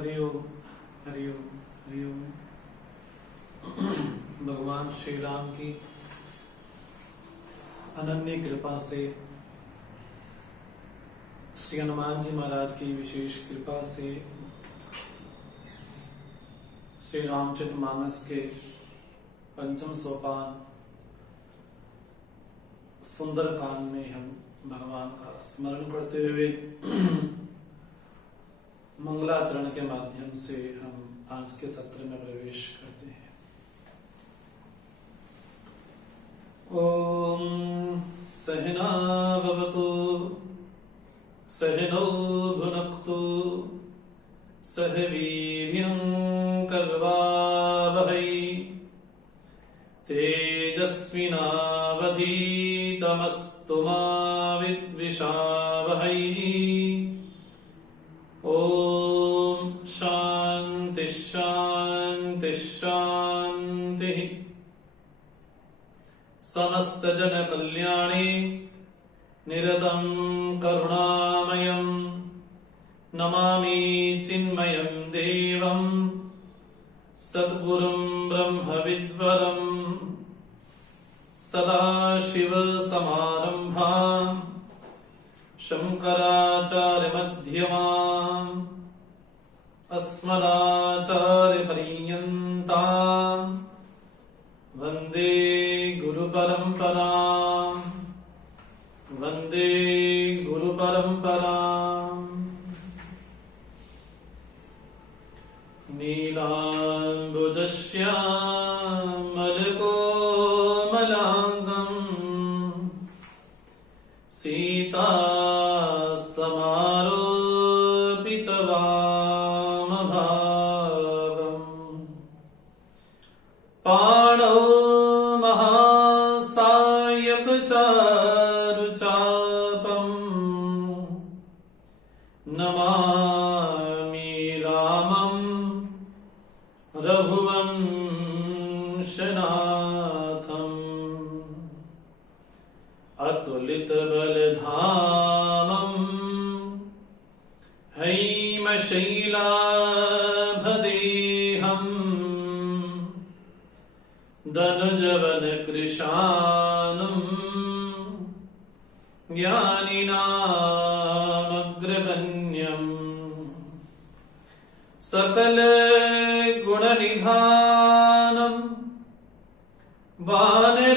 हरिओम हरिओम हरिओम। भगवान श्री राम की अनन्य कृपा से, श्री हनुमान जी महाराज की विशेष कृपा से श्री रामचरितमानस के पंचम सोपान सुंदरकांड में हम भगवान का स्मरण करते हुए मंगलाचरण के माध्यम से हम आज के सत्र में प्रवेश करते हैं। ओम सहना भवतु सहनौ भुनक्तु सह वीर्यं कर्वावहै तेजस्विनावधीतमस्तु मा विद्विषावहै। ओम शांति शांति शांति। समस्त जन कल्याणे निरतं करुणामयं नमामि चिन्मयं देवं सद्गुरुं ब्रह्मविद्वरं सदाशिव समारंभां शंकराचार्यमध्यमाम् अस्मदाचार्यपर्यन्तां वन्दे गुरुपरम्परां वन्दे गुरुपरम्पराम्। नीलाम्बुजश्यामलकोमलाङ्गं सीता समारोपितवामभागम् पाणौ महासायकचारुचापम् नमामि रामं रघुवंशनाथम् अतुलितबलधामम् हैमशैलाभदेहम् दनुजवनकृशानुम् ज्ञानिनामग्रगण्यम् सकलगुणनिधानं वानराणामधीशम्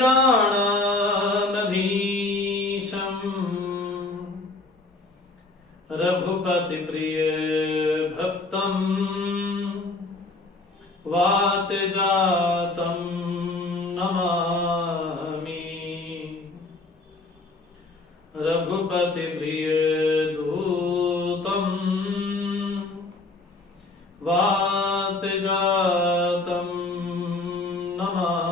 रघुपतिप्रियभक्तं वातजातं नमामि। रघुपतिप्रियदूतं वातजातं नमामि।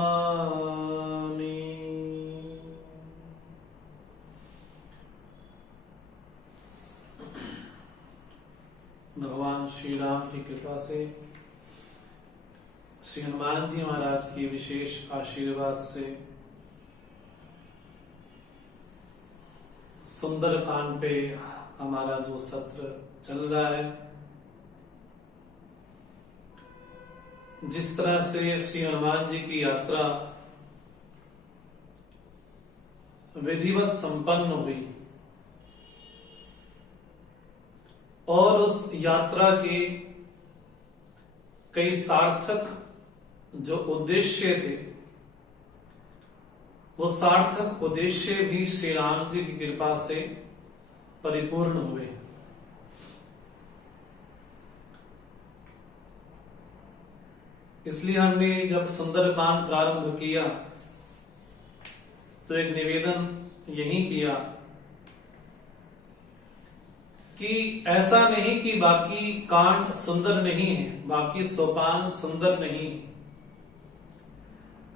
भगवान श्री राम की कृपा से, श्री हनुमान जी महाराज की विशेष आशीर्वाद से सुंदरकांड पे हमारा जो सत्र चल रहा है, जिस तरह से श्री हनुमान जी की यात्रा विधिवत संपन्न हुई और उस यात्रा के कई सार्थक जो उद्देश्य थे, वो सार्थक उद्देश्य भी श्री राम जी की कृपा से परिपूर्ण हुए। इसलिए हमने जब सुंदरकांड प्रारंभ किया तो एक निवेदन यही किया कि ऐसा नहीं कि बाकी कांड सुंदर नहीं है, बाकी सोपान सुंदर नहीं है।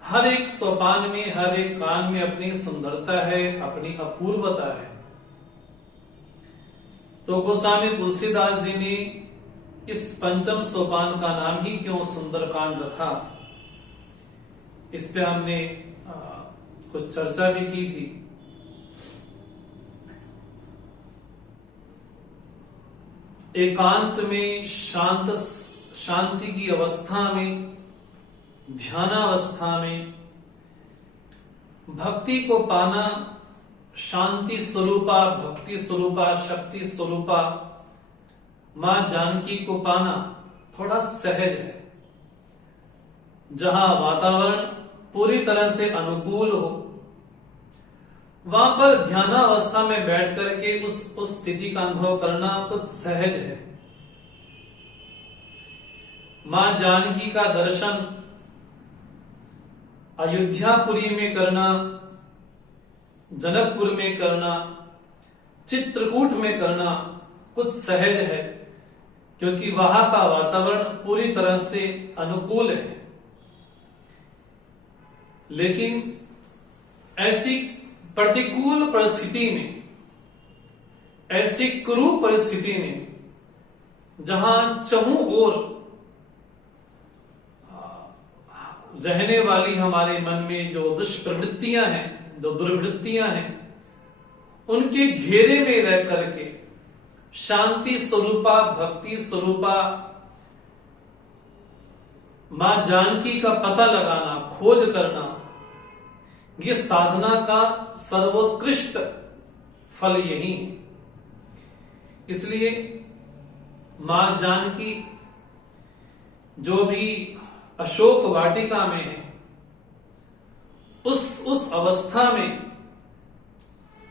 हर एक सोपान में, हर एक कांड में अपनी सुंदरता है, अपनी अपूर्वता है। तो गोस्वामी तुलसीदास जी ने इस पंचम सोपान का नाम ही क्यों सुंदरकांड रखा, इस पे हमने कुछ चर्चा भी की थी। एकांत में शांति की अवस्था में, ध्यानावस्था में भक्ति को पाना, शांति स्वरूपा, भक्ति स्वरूपा, शक्ति स्वरूपा मां जानकी को पाना थोड़ा सहज है। जहां वातावरण पूरी तरह से अनुकूल हो, वहां पर ध्यानावस्था में बैठ करके उस स्थिति का अनुभव करना कुछ सहज है। मां जानकी का दर्शन अयोध्यापुरी में करना, जनकपुर में करना, चित्रकूट में करना कुछ सहज है, क्योंकि वहां का वातावरण पूरी तरह से अनुकूल है। लेकिन ऐसी प्रतिकूल परिस्थिति में, ऐसी क्रूर परिस्थिति में जहां चहुं ओर रहने वाली हमारे मन में जो दुष्प्रवृत्तियां हैं, जो दुर्वृत्तियां हैं, उनके घेरे में रह करके शांति स्वरूपा, भक्ति स्वरूपा मां जानकी का पता लगाना, खोज करना, ये साधना का सर्वोत्कृष्ट फल यही है। इसलिए मां जानकी जो भी अशोक वाटिका में है, उस अवस्था में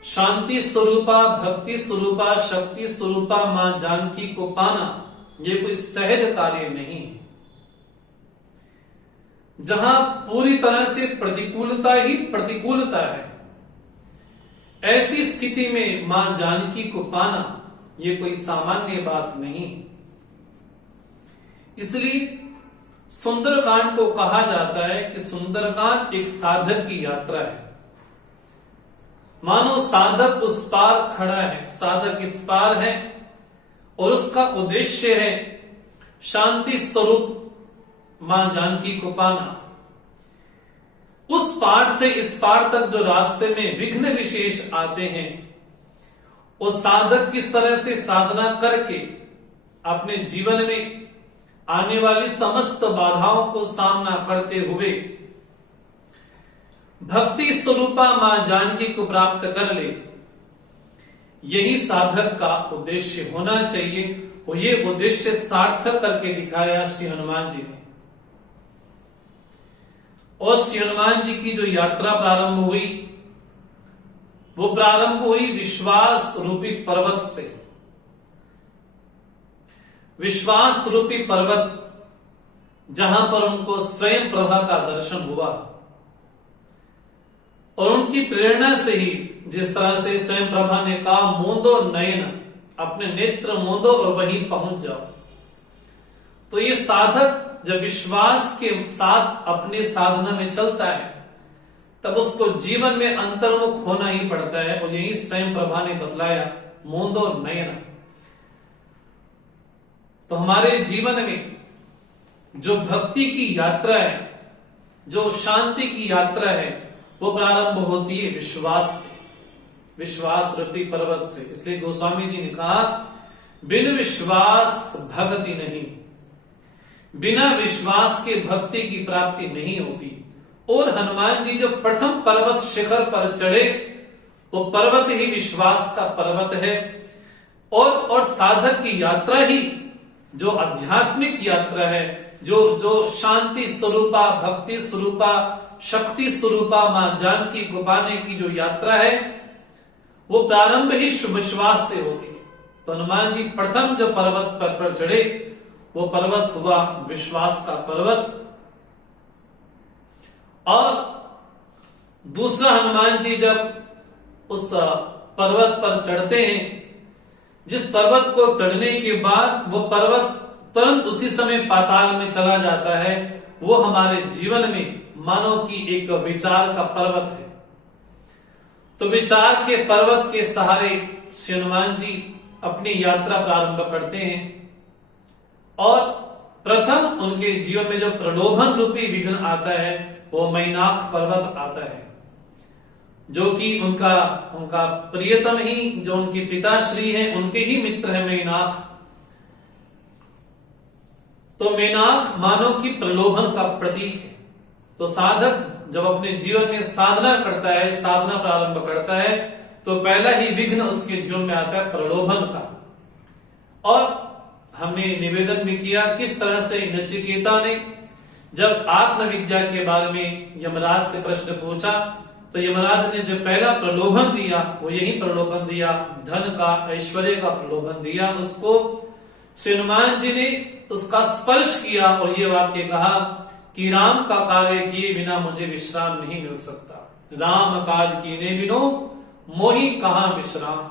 शांति स्वरूपा, भक्ति स्वरूपा, शक्ति स्वरूपा मां जानकी को पाना ये कोई सहज कार्य नहीं है। जहां पूरी तरह से प्रतिकूलता ही प्रतिकूलता है, ऐसी स्थिति में मां जानकी को पाना ये कोई सामान्य बात नहीं। इसलिए सुंदरकांड को कहा जाता है कि सुंदरकांड एक साधक की यात्रा है। मानो साधक उस पार खड़ा है, साधक इस पार है, और उसका उद्देश्य है शांति स्वरूप मां जानकी को पाना। उस पार से इस पार तक जो रास्ते में विघ्न विशेष आते हैं, वो साधक किस तरह से साधना करके अपने जीवन में आने वाली समस्त बाधाओं को सामना करते हुए भक्ति स्वरूपा मां जानकी को प्राप्त कर ले, यही साधक का उद्देश्य होना चाहिए। और ये उद्देश्य सार्थक करके दिखाया श्री हनुमान जी ने। और श्री हनुमान जी की जो यात्रा प्रारंभ हुई, वो प्रारंभ हुई विश्वास रूपी पर्वत से। विश्वास रूपी पर्वत जहां पर उनको स्वयं प्रभा का दर्शन हुआ, और उनकी प्रेरणा से ही, जिस तरह से स्वयं प्रभा ने कहा मोंदो नयन, अपने नेत्र मोंदो और वहीं पहुंच जाओ, तो ये साधक जब विश्वास के साथ अपने साधना में चलता है, तब उसको जीवन में अंतर्मुख होना ही पड़ता है। और यही स्वयं प्रभा ने बतलाया मोंदो नयन। तो हमारे जीवन में जो भक्ति की यात्रा है, जो शांति की यात्रा है, वो प्रारंभ होती है विश्वास से, विश्वास रूपी पर्वत से। इसलिए गोस्वामी जी ने कहा बिन विश्वास भक्ति नहीं, बिना विश्वास के भक्ति की प्राप्ति नहीं होती। और हनुमान जी जो प्रथम पर्वत शिखर पर चढ़े, वो पर्वत ही विश्वास का पर्वत है। और साधक की यात्रा ही जो आध्यात्मिक यात्रा है, जो शांति स्वरूपा, भक्ति स्वरूपा, शक्ति स्वरूपा मां जानकी को पाने की जो यात्रा है, वो प्रारंभ ही शुभ विश्वास से होती है। तो हनुमान जी प्रथम जो पर्वत पर चढ़े, वो पर्वत हुआ विश्वास का पर्वत। और दूसरा, हनुमान जी जब उस पर्वत पर चढ़ते हैं, जिस पर्वत को चढ़ने के बाद वो पर्वत तुरंत उसी समय पाताल में चला जाता है, वो हमारे जीवन में मानो कि एक विचार का पर्वत है। तो विचार के पर्वत के सहारे श्री हनुमान जी अपनी यात्रा प्रारंभ करते हैं। और प्रथम उनके जीवन में जो प्रलोभन रूपी विघ्न आता है, वो मैनाक पर्वत आता है, जो कि उनका प्रियतम ही, जो उनके पिताश्री हैं, उनके ही मित्र है मैनाक। तो मेनाक मानव की प्रलोभन का प्रतीक है। तो साधक जब अपने जीवन में साधना करता है, साधना प्रारंभ करता है, तो पहला ही विघ्न उसके जीवन में आता है प्रलोभन का। और हमने निवेदन भी किया किस तरह से नचिकेता ने जब आत्मविद्या के बारे में यमराज से प्रश्न पूछा, तो यमराज ने जो पहला प्रलोभन दिया वो यही प्रलोभन दिया, धन का, ऐश्वर्य का प्रलोभन दिया उसको। श्री हनुमान जी ने उसका स्पर्श किया और ये वाक्य कहा कि राम का कार्य किए बिना मुझे विश्राम नहीं मिल सकता, राम काज कीने बिनो मोहि कहां विश्राम।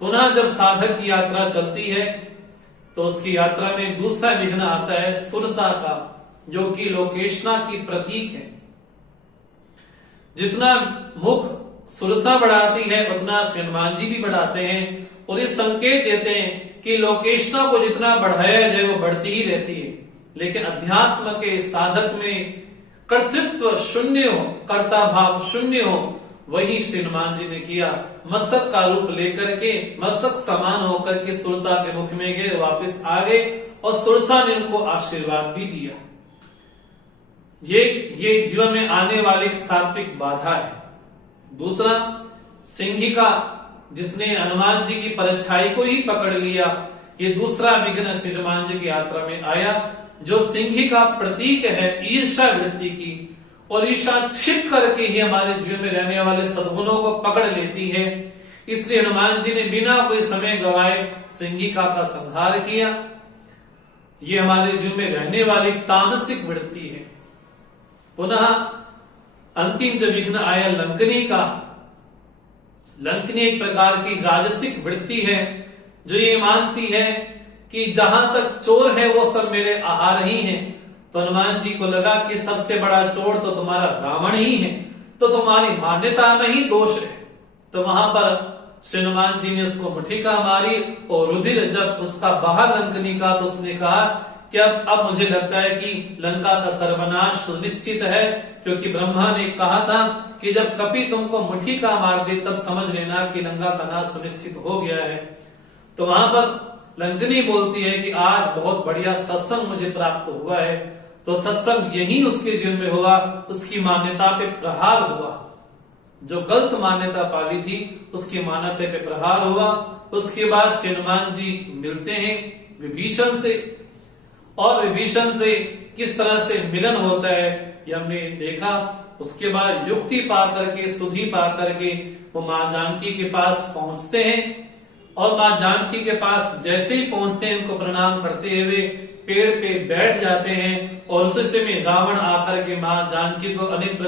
पुनः जब साधक की यात्रा चलती है तो उसकी यात्रा में दूसरा विघ्न आता है सुरसा का, जो कि लोकेशना की प्रतीक है। जितना मुख सुरसा बढ़ाती है उतना श्री हनुमान जी भी बढ़ाते हैं और ये संकेत देते हैं कि लोकेशना को जितना बढ़ाया जाए वो बढ़ती ही रहती है। लेकिन अध्यात्म के साधक में कर्तृत्व शून्य हो, कर्ता भाव शून्य हो, वही श्री हनुमान जी ने किया। मस्तक का रूप लेकर के मस्तक समान होकर के सुरसा के मुख में गए, वापस आ गए और सुरसा ने उनको आशीर्वाद भी दिया। ये जीवन में आने वाली एक सात्विक बाधा है। दूसरा, सिंहिका जिसने हनुमान जी की परछाई को ही पकड़ लिया, ये दूसरा विघ्न श्री हनुमान जी की यात्रा में आया, जो सिंही का प्रतीक है ईर्ष्या वृत्ति की। और ईर्ष्या छिप करके ही हमारे जीवन में रहने वाले सद्गुणों को पकड़ लेती है। इसलिए हनुमान जी ने बिना कोई समय गवाए सिंहिका का संहार किया। ये हमारे जीवन में रहने वाली तामसिक वृत्ति है। पुनः अंतिम जो विघ्न आया लंकनी का, लंकनी एक प्रकार की राजसिक वृत्ति है जो ये मानती है कि जहां तक चोर है वो सब मेरे आहार ही हैं। तो हनुमान जी को लगा कि सबसे बड़ा चोर तो तुम्हारा रावण ही है, तो तुम्हारी मान्यता में ही दोष है। तो वहां पर श्री हनुमान जी ने उसको मुठिका मारी और रुधिर जब उसका बहा लंकनी का, तो उसने कहा कि अब मुझे लगता है कि लंका का सर्वनाश सुनिश्चित है, क्योंकि ब्रह्मा ने कहा था कि जब कपि तुमको मुठिका मार दे तब समझ लेना कि लंका का नाश सुनिश्चित हो गया है। तो वहां पर लंकनी बोलती है कि आज बहुत बढ़िया सत्संग मुझे प्राप्त हुआ है। तो सत्संग यही उसके जीवन में हुआ, उसकी मान्यता पे प्रहार हुआ। जो गलत मान्यता पाली थी उसकी मान्यता पे प्रहार हुआ। उसके बाद श्री हनुमान जी मिलते हैं विभीषण से, और विभीषण से किस तरह से मिलन होता है ये हमने देखा। उसके बाद युक्ति पा करके, सुधि पा करके वो माँ जानकी के पास पहुंचते हैं, और माँ जानकी के पास जैसे ही पहुंचते हैं उनको प्रणाम करते हुए पेड़ पे बैठ जाते हैं। और उसी समय रावण आकर के माँ जानकी को अनेक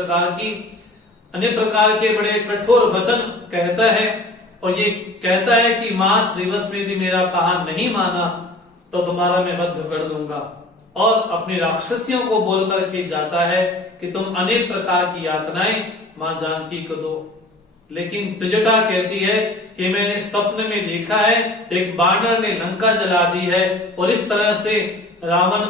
प्रकार के बड़े कठोर वचन कहता है, और ये कहता है कि मास दिवस में यदि मेरा कहा नहीं माना तो तुम्हारा मैं वध कर दूंगा। और अपनी राक्षसियों को बोल करके जाता है कि तुम अनेक प्रकार की यातनाएं माँ जानकी को दो। लेकिन त्रिजटा कहती है कि मैंने स्वप्न में देखा है एक बानर ने लंका जला दी है, और इस तरह से रावण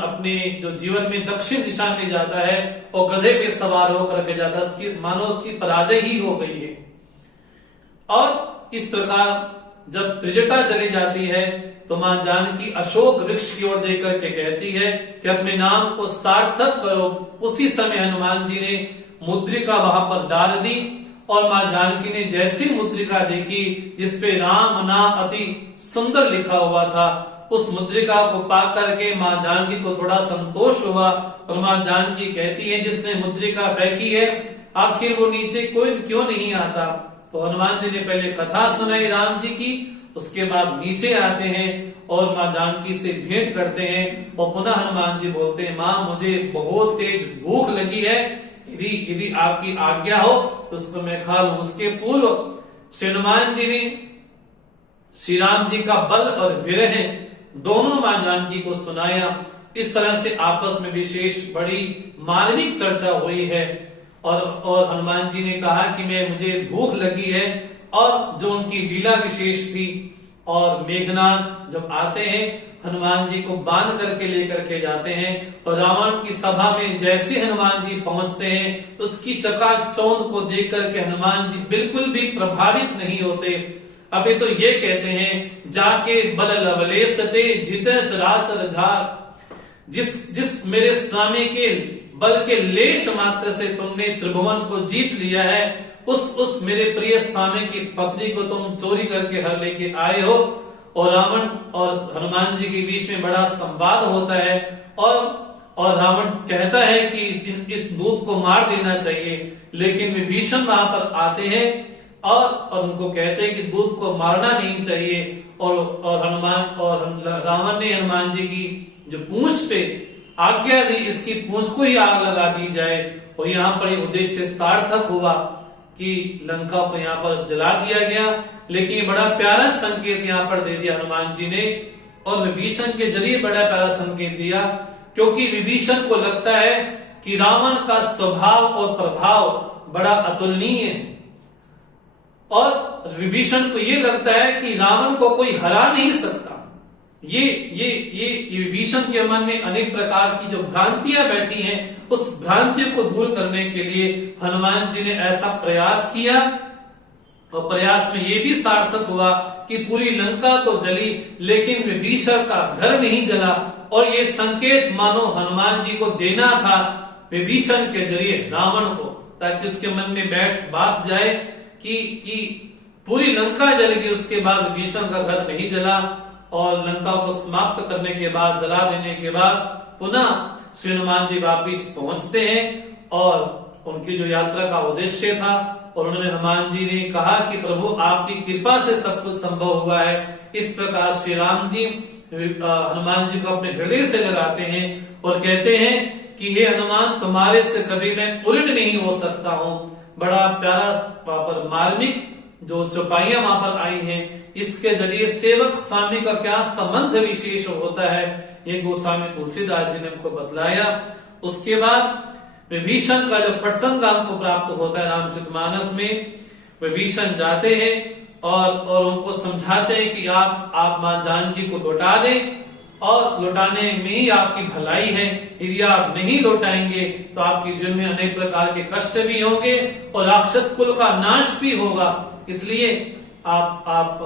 अपने जो जीवन में दक्षिण दिशा में जाता है और गधे पे सवार होकर के जाता है, उसकी मानो उसकी पराजय ही हो गई है। और इस प्रकार जब त्रिजटा चली जाती है तो मां जानकी अशोक वृक्ष की ओर देख करके कहती है कि अपने नाम को सार्थक करो। उसी समय हनुमान जी ने मुद्रिका वहां पर डाल दी, और मां जानकी ने जैसी मुद्रिका देखी जिसपे राम नाम अति सुंदर लिखा हुआ था, उस मुद्रिका को पा करके मां जानकी को थोड़ा संतोष हुआ। और मां जानकी कहती है जिसने मुद्रिका फेंकी है आखिर वो नीचे कोई क्यों नहीं आता। तो हनुमान जी ने पहले कथा सुनाई राम जी की, उसके बाद नीचे आते हैं और मां जानकी से भेंट करते हैं। और पुनः हनुमान जी बोलते हैं मां मुझे बहुत तेज भूख लगी है, यदि आपकी आज्ञा हो तो उसको मैं खा लूं। उसके पूर्व श्री हनुमान जी ने श्री राम जी का बल और विरह दोनों मां जानकी को सुनाया। इस तरह से आपस में विशेष बड़ी मार्मिक चर्चा हुई है। और हनुमान जी ने कहा कि मुझे भूख लगी है, और जो उनकी लीला विशेष थी। और मेघनाथ जब आते हैं हनुमान जी को बांध करके लेकर के जाते हैं, और रावण की सभा में जैसे हनुमान जी पहुंचते हैं उसकी चकाचौंध को देख करके हनुमान जी बिल्कुल भी प्रभावित नहीं होते। अभी तो ये कहते हैं जाके बल लवलेसते जित चराचर झार, जिस मेरे स्वामी के बल के लेश मात्र से तुमने त्रिभुवन को जीत लिया है, उस मेरे प्रिय स्वामी की पत्नी को तुम चोरी करके हर लेके आए हो। और रावण और हनुमान जी के बीच में बड़ा संवाद होता है और रावण कहता है कि इस दूत को मार देना चाहिए, लेकिन विभीषण वहां पर आते हैं और उनको कहते हैं कि दूत को मारना नहीं चाहिए। और रावण ने हनुमान जी की जो पूंछ पे आज्ञा दी, इसकी पूंछ को ही आग लगा दी जाए। और यहाँ पर ये उद्देश्य सार्थक हुआ कि लंका को यहाँ पर जला दिया गया। लेकिन ये बड़ा प्यारा संकेत यहाँ पर दे दिया हनुमान जी ने, और विभीषण के जरिए बड़ा प्यारा संकेत दिया, क्योंकि विभीषण को लगता है कि रावण का स्वभाव और प्रभाव बड़ा अतुलनीय है, और विभीषण को ये लगता है कि रावण को कोई हरा नहीं सकता। ये विभीषण के मन में अनेक प्रकार की जो भ्रांतियां बैठी हैं, उस भ्रांतियों को दूर करने के लिए हनुमान जी ने ऐसा प्रयास किया, और प्रयास में ये भी सार्थक हुआ कि पूरी लंका तो जली, लेकिन विभीषण का घर नहीं जला। और ये संकेत मानो हनुमान जी को देना था विभीषण के जरिए रावण को, ताकि उसके मन में बात जाए कि पूरी लंका जल गई, उसके बाद विभीषण का घर नहीं जला। और लंका को समाप्त करने के बाद, जला देने के बाद पुनः श्री हनुमान जी वापिस पहुंचते हैं, और उनकी जो यात्रा का उद्देश्य था, और उन्होंने हनुमान जी ने कहा कि प्रभु आपकी कृपा से सब कुछ संभव हुआ है। इस प्रकार श्री राम जी हनुमान जी को अपने हृदय से लगाते हैं और कहते हैं कि हे हनुमान, तुम्हारे से कभी मैं उलट नहीं हो सकता हूँ। बड़ा प्यारा वहां पर मार्मिक जो चौपाइयां वहां पर आई हैं, इसके जरिए सेवक स्वामी का क्या संबंध विशेष होता है, ये गोस्वामी तुलसीदास जी ने हमको बतलाया। उसके बाद विभीषण का जो प्रसंग हमको प्राप्त होता है रामचरितमानस में, विभीषण जाते हैं और उनको समझाते हैं कि आप मां जानकी को लौटा दें, और लौटाने में ही आपकी भलाई है। यदि आप नहीं लौटाएंगे तो आपके जीवन में अनेक प्रकार के कष्ट भी होंगे और राक्षस कुल का नाश भी होगा। इसलिए आप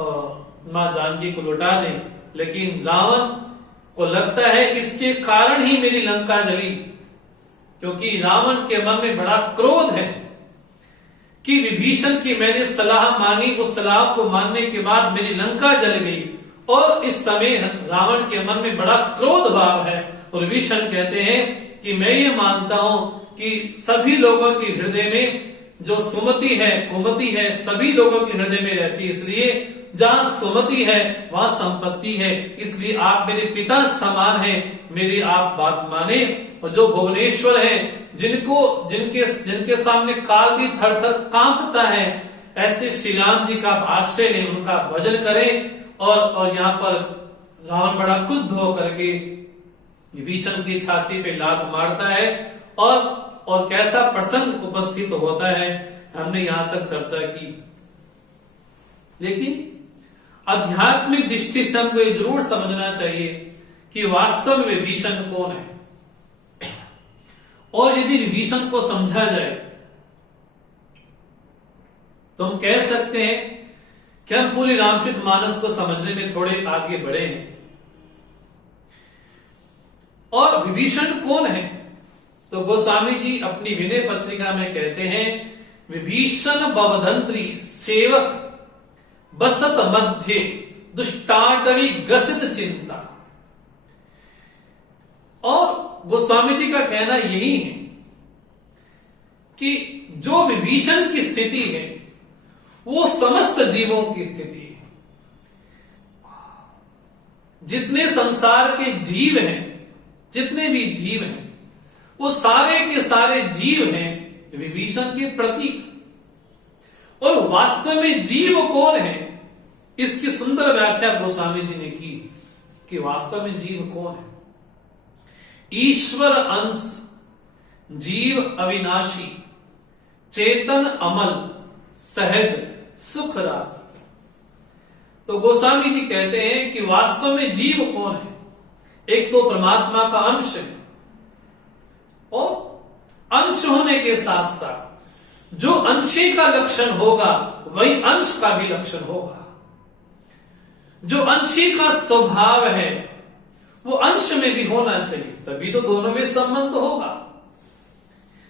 मां जानकी को लौटा दें। लेकिन रावण को लगता है इसके कारण ही मेरी लंका जली, क्योंकि रावण के मन में बड़ा क्रोध है कि विभीषण की मैंने सलाह मानी, उस सलाह को मानने के बाद मेरी लंका जल गई। और इस समय रावण के मन में बड़ा क्रोध भाव है, और विभीषण कहते हैं कि मैं ये मानता हूं कि सभी लोगों के हृदय में जो सुमति है, कुमति है, सभी लोगों के हृदय में रहती है। इसलिए जहां सुमति है वहां संपत्ति है। इसलिए आप मेरे पिता समान हैं, मेरी आप बात माने। और जो भुवनेश्वर है, जिनके सामने काल भी थर थर कांपता है, ऐसे श्री राम जी का आश्रय लें, उनका भजन करें। और यहाँ पर रावण बड़ा क्रुद्ध होकर के विभीषण की छाती पे लात मारता है, और कैसा प्रसंग उपस्थित होता है हमने यहां तक चर्चा की। लेकिन आध्यात्मिक दृष्टि से हमको ये जरूर समझना चाहिए कि वास्तव में विभीषण कौन है। और यदि विभीषण को समझा जाए तो हम कह सकते हैं कि हम पूरी रामचरितमानस को समझने में थोड़े आगे बढ़े हैं। और विभीषण कौन है, तो गोस्वामी जी अपनी विनय पत्रिका में कहते हैं, विभीषण भवधंत्री सेवक बसत मध्य दुष्टाटवी ग्रसित चिंता। और गोस्वामी जी का कहना यही है कि जो विभीषण की स्थिति है वो समस्त जीवों की स्थिति है। जितने संसार के जीव हैं, जितने भी जीव हैं, वो सारे के सारे जीव हैं विभीषण के प्रतीक। और वास्तव में जीव कौन है, इसकी सुंदर व्याख्या गोस्वामी जी ने की कि वास्तव में जीव कौन है। ईश्वर अंश, जीव अविनाशी, चेतन अमल, सहज सुख रास। तो गोस्वामी जी कहते हैं कि वास्तव में जीव कौन है, एक तो परमात्मा का अंश है, और अंश होने के साथ साथ जो अंशी का लक्षण होगा वही अंश का भी लक्षण होगा। जो अंशी का स्वभाव है वो अंश में भी होना चाहिए, तभी तो दोनों में संबंध होगा।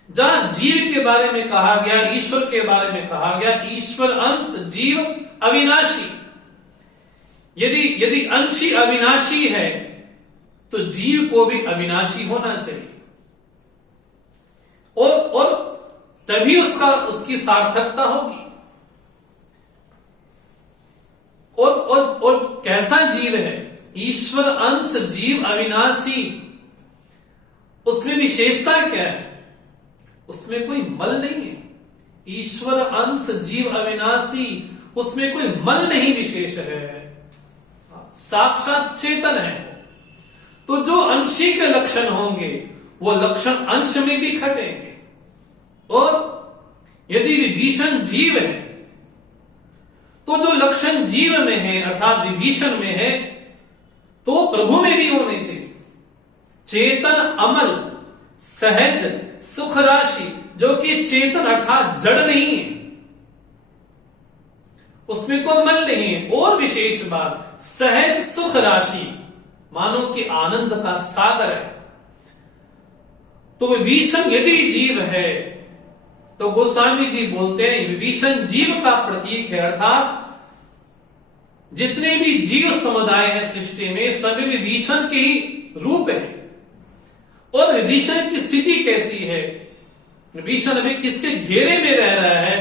जहां जीव के बारे में कहा गया, ईश्वर के बारे में कहा गया, ईश्वर अंश, जीव अविनाशी। यदि अंशी अविनाशी है तो जीव को भी अविनाशी होना चाहिए, और तभी उसकी सार्थकता होगी। और कैसा जीव है? ईश्वर अंश, जीव अविनाशी। उसमें विशेषता क्या है? उसमें कोई मल नहीं है। ईश्वर अंश, जीव अविनाशी, उसमें कोई मल नहीं विशेष है, साक्षात चेतन है। तो जो अंशी के लक्षण होंगे वो लक्षण अंश में भी खटेंगे। और यदि विभीषण जीव है तो जो लक्षण जीव में है अर्थात विभीषण में है तो प्रभु में भी होने चाहिए। चेतन, अमल, सहज, सुख राशि, जो कि चेतन अर्थात जड़ नहीं है, उसमें कोई मल नहीं है। और विशेष बात, सहज सुख राशि, मानो कि आनंद का सागर है। तो विभीषण यदि जीव है तो गोस्वामी जी बोलते हैं विभीषण जीव का प्रतीक है, अर्थात जितने भी जीव समुदाय हैं सृष्टि में सभी विभीषण के ही रूप है। और विभीषण की स्थिति कैसी है? विभीषण अभी किसके घेरे में रह रहा है?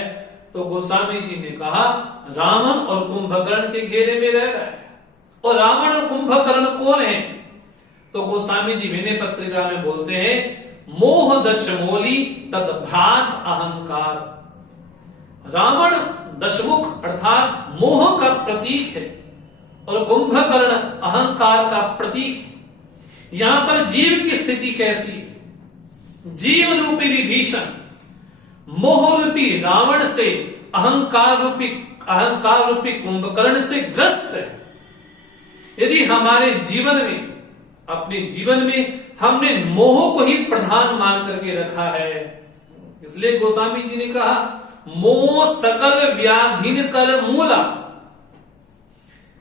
तो गोस्वामी जी ने कहा रावण और कुंभकर्ण के घेरे में रह रहा है। और रावण और कुंभकर्ण कौन है? तो गोस्वामी जी विनय पत्रिका में बोलते हैं मोह दशमूली तद भ्रांत अहंकार। रावण दशमुख अर्थात मोह का प्रतीक है और कुंभकर्ण अहंकार का प्रतीक है। यहां पर जीव की स्थिति कैसी है? जीव रूपी विभीषण मोह रूपी रावण से, अहंकार रूपी कुंभकर्ण से ग्रस्त है। यदि हमारे जीवन में, अपने जीवन में हमने मोह को ही प्रधान मान करके रखा है, इसलिए गोस्वामी जी ने कहा मोह सकल व्याधिन कल मूला।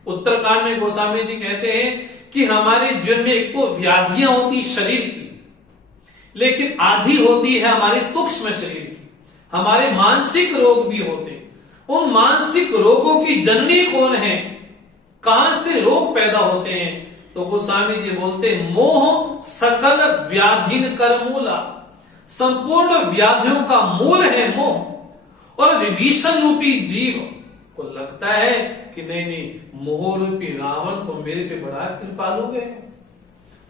उत्तरकांड में गोस्वामी जी कहते हैं कि हमारे जीवन में एक तो व्याधियां होती शरीर की, लेकिन आधी होती है हमारे सूक्ष्म शरीर की। हमारे मानसिक रोग भी होते। उन मानसिक रोगों की जननी कौन है? कहां से रोग पैदा होते हैं? तो गोस्वामी जी बोलते मोह सकल व्याधिन कर मूला। संपूर्ण व्याधियों का मूल है मोह। और विभीषण रूपी जीव को लगता है कि नहीं, मोह रूपी रावण तो मेरे पे बड़ा कृपालु है,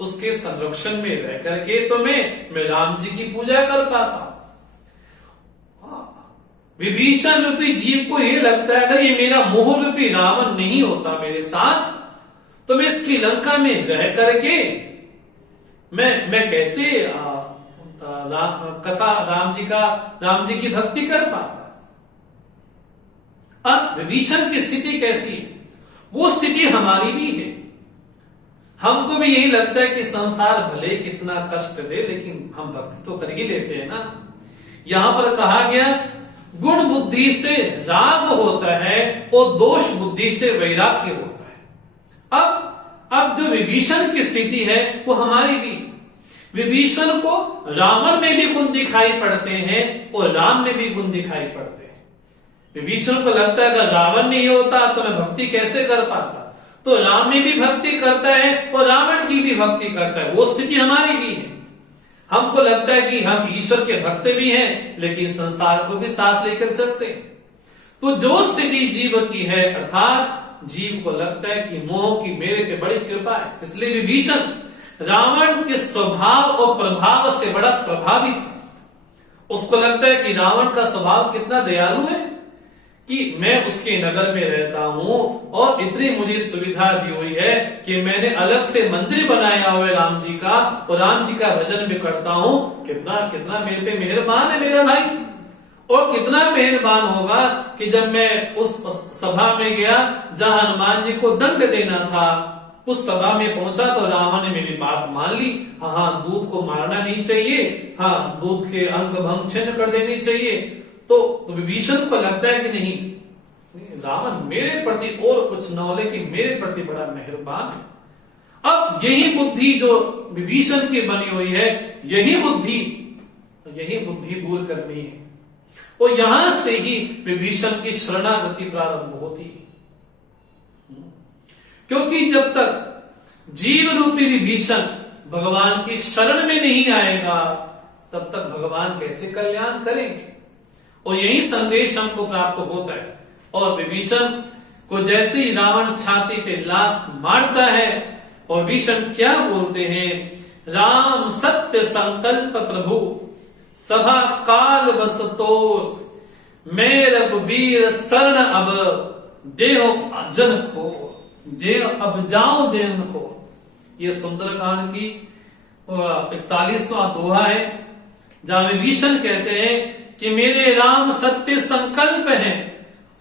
उसके संरक्षण में रह करके तो मैं राम जी की पूजा कर पाता हूं। विभीषण रूपी जीव को यह लगता है अगर ये मेरा मोह रूपी रावण नहीं होता मेरे साथ तो मैं इसकी लंका में रह करके मैं कैसे राम जी की भक्ति कर पाता। अब विभीषण की स्थिति कैसी है? वो स्थिति हमारी भी है। हमको भी यही लगता है कि संसार भले कितना कष्ट दे लेकिन हम भक्ति तो कर ही लेते हैं ना। यहां पर कहा गया गुण बुद्धि से राग होता है और दोष बुद्धि से वैराग्य होता है। अब जो विभीषण की स्थिति है वो हमारी भी। विभीषण को रावण में भी गुण दिखाई पड़ते हैं और राम में भी गुण दिखाई पड़ते हैं। विभीषण को लगता है अगर रावण नहीं होता तो मैं भक्ति कैसे कर पाता, तो राम में भी भक्ति करता है और रावण की भी भक्ति करता है। वो स्थिति हमारी भी है। हमको लगता है कि हम ईश्वर के भक्त भी हैं लेकिन संसार को भी साथ लेकर चलते हैं। तो जो स्थिति जीव की है अर्थात जीव को लगता है कि मोह की मेरे पे बड़ी कृपा है, इसलिए विभीषण रावण के स्वभाव और प्रभाव से बड़ा प्रभावित है। उसको लगता है कि रावण का स्वभाव कितना दयालु है कि मैं उसके नगर में रहता हूं और इतनी मुझे सुविधा दी हुई है कि मैंने अलग से मंदिर बनाया हुआ है राम जी का और राम जी का भजन भी करता हूं। कितना कितना मेरे पे मेहरबान है मेरा भाई। और कितना मेहरबान होगा कि जब मैं उस सभा में गया जहां हनुमान जी को दंड देना था, उस सभा में पहुंचा तो रावण ने मेरी बात मान ली। हाँ, दूध को मारना नहीं चाहिए, हाँ दूध के अंग भंग छिन्न कर देनी चाहिए। तो विभीषण को लगता है कि नहीं, रावण मेरे प्रति और कुछ न हो लेकिन मेरे प्रति बड़ा मेहरबान है। अब यही बुद्धि जो विभीषण की बनी हुई है, यही बुद्धि दूर करनी है और यहां से ही विभीषण की शरणागति प्रारंभ होती है। क्योंकि जब तक जीव रूपी विभीषण भगवान की शरण में नहीं आएगा तब तक भगवान कैसे कल्याण करेंगे। और यही संदेश हमको प्राप्त होता है। और विभीषण को जैसे ही रावण छाती पे लात मारता है और विभीषण क्या बोलते हैं, राम सत्य संकल्प प्रभु सभा काल बस तोर मैं रघुबीर शरण अब देहो जन खो देह अब जाओ देन खो। ये सुंदरकांड की 41वां दोहा है जहां विभीषण कहते हैं कि मेरे राम सत्य संकल्प हैं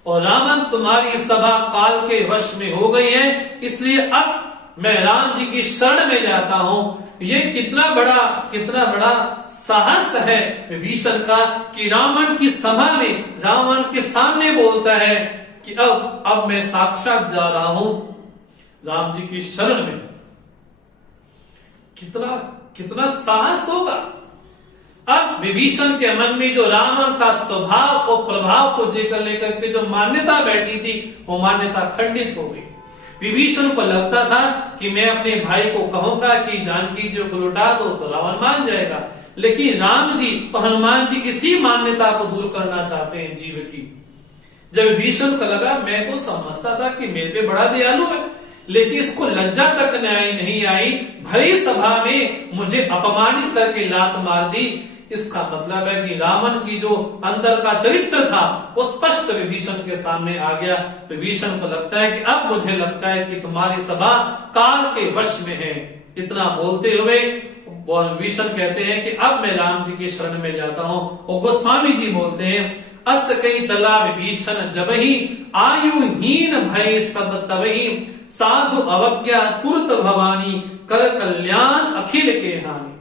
और रावण तुम्हारी सभा काल के वश में हो गई है, इसलिए अब मैं राम जी की शरण में जाता हूं। ये कितना बड़ा साहस है विभीषण का कि रावण की सभा में रावण के सामने बोलता है कि अब मैं साक्षात जा रहा हूं राम जी की शरण में। कितना साहस होगा। अब विभीषण के मन में जो रावण का स्वभाव और प्रभाव को लेकर के जो मान्यता बैठी थी वो मान्यता खंडित हो गई। विभीषण को लगता था कि मैं अपने भाई को कहूंगा कि जानकी जी को लुटा दो तो रावण मान जाएगा, लेकिन राम जी और हनुमान जी इसी मान्यता को दूर करना चाहते हैं जीव की। जब विभीषण को लगा, मैं तो समझता था कि मेरे पे बड़ा दयालु है, लेकिन इसको लज्जा तक नहीं आई, भरी सभा में मुझे अपमानित करके लात मार दी। इसका मतलब है कि रावण की जो अंदर का चरित्र था वो स्पष्ट विभीषण के सामने आ गया। विभीषण को लगता है कि अब मुझे लगता है कि तुम्हारी सभा काल के वश में है। इतना बोलते हुए विभीषण कहते हैं कि अब मैं राम जी की शरण में जाता हूं। और गोस्वामी जी बोलते हैं, अस कई चला विभीषण जबहि आयुहीन भय सब तबहि साधु अवज्ञा तुरत भवानी कर कल्याण अखिल के हानि।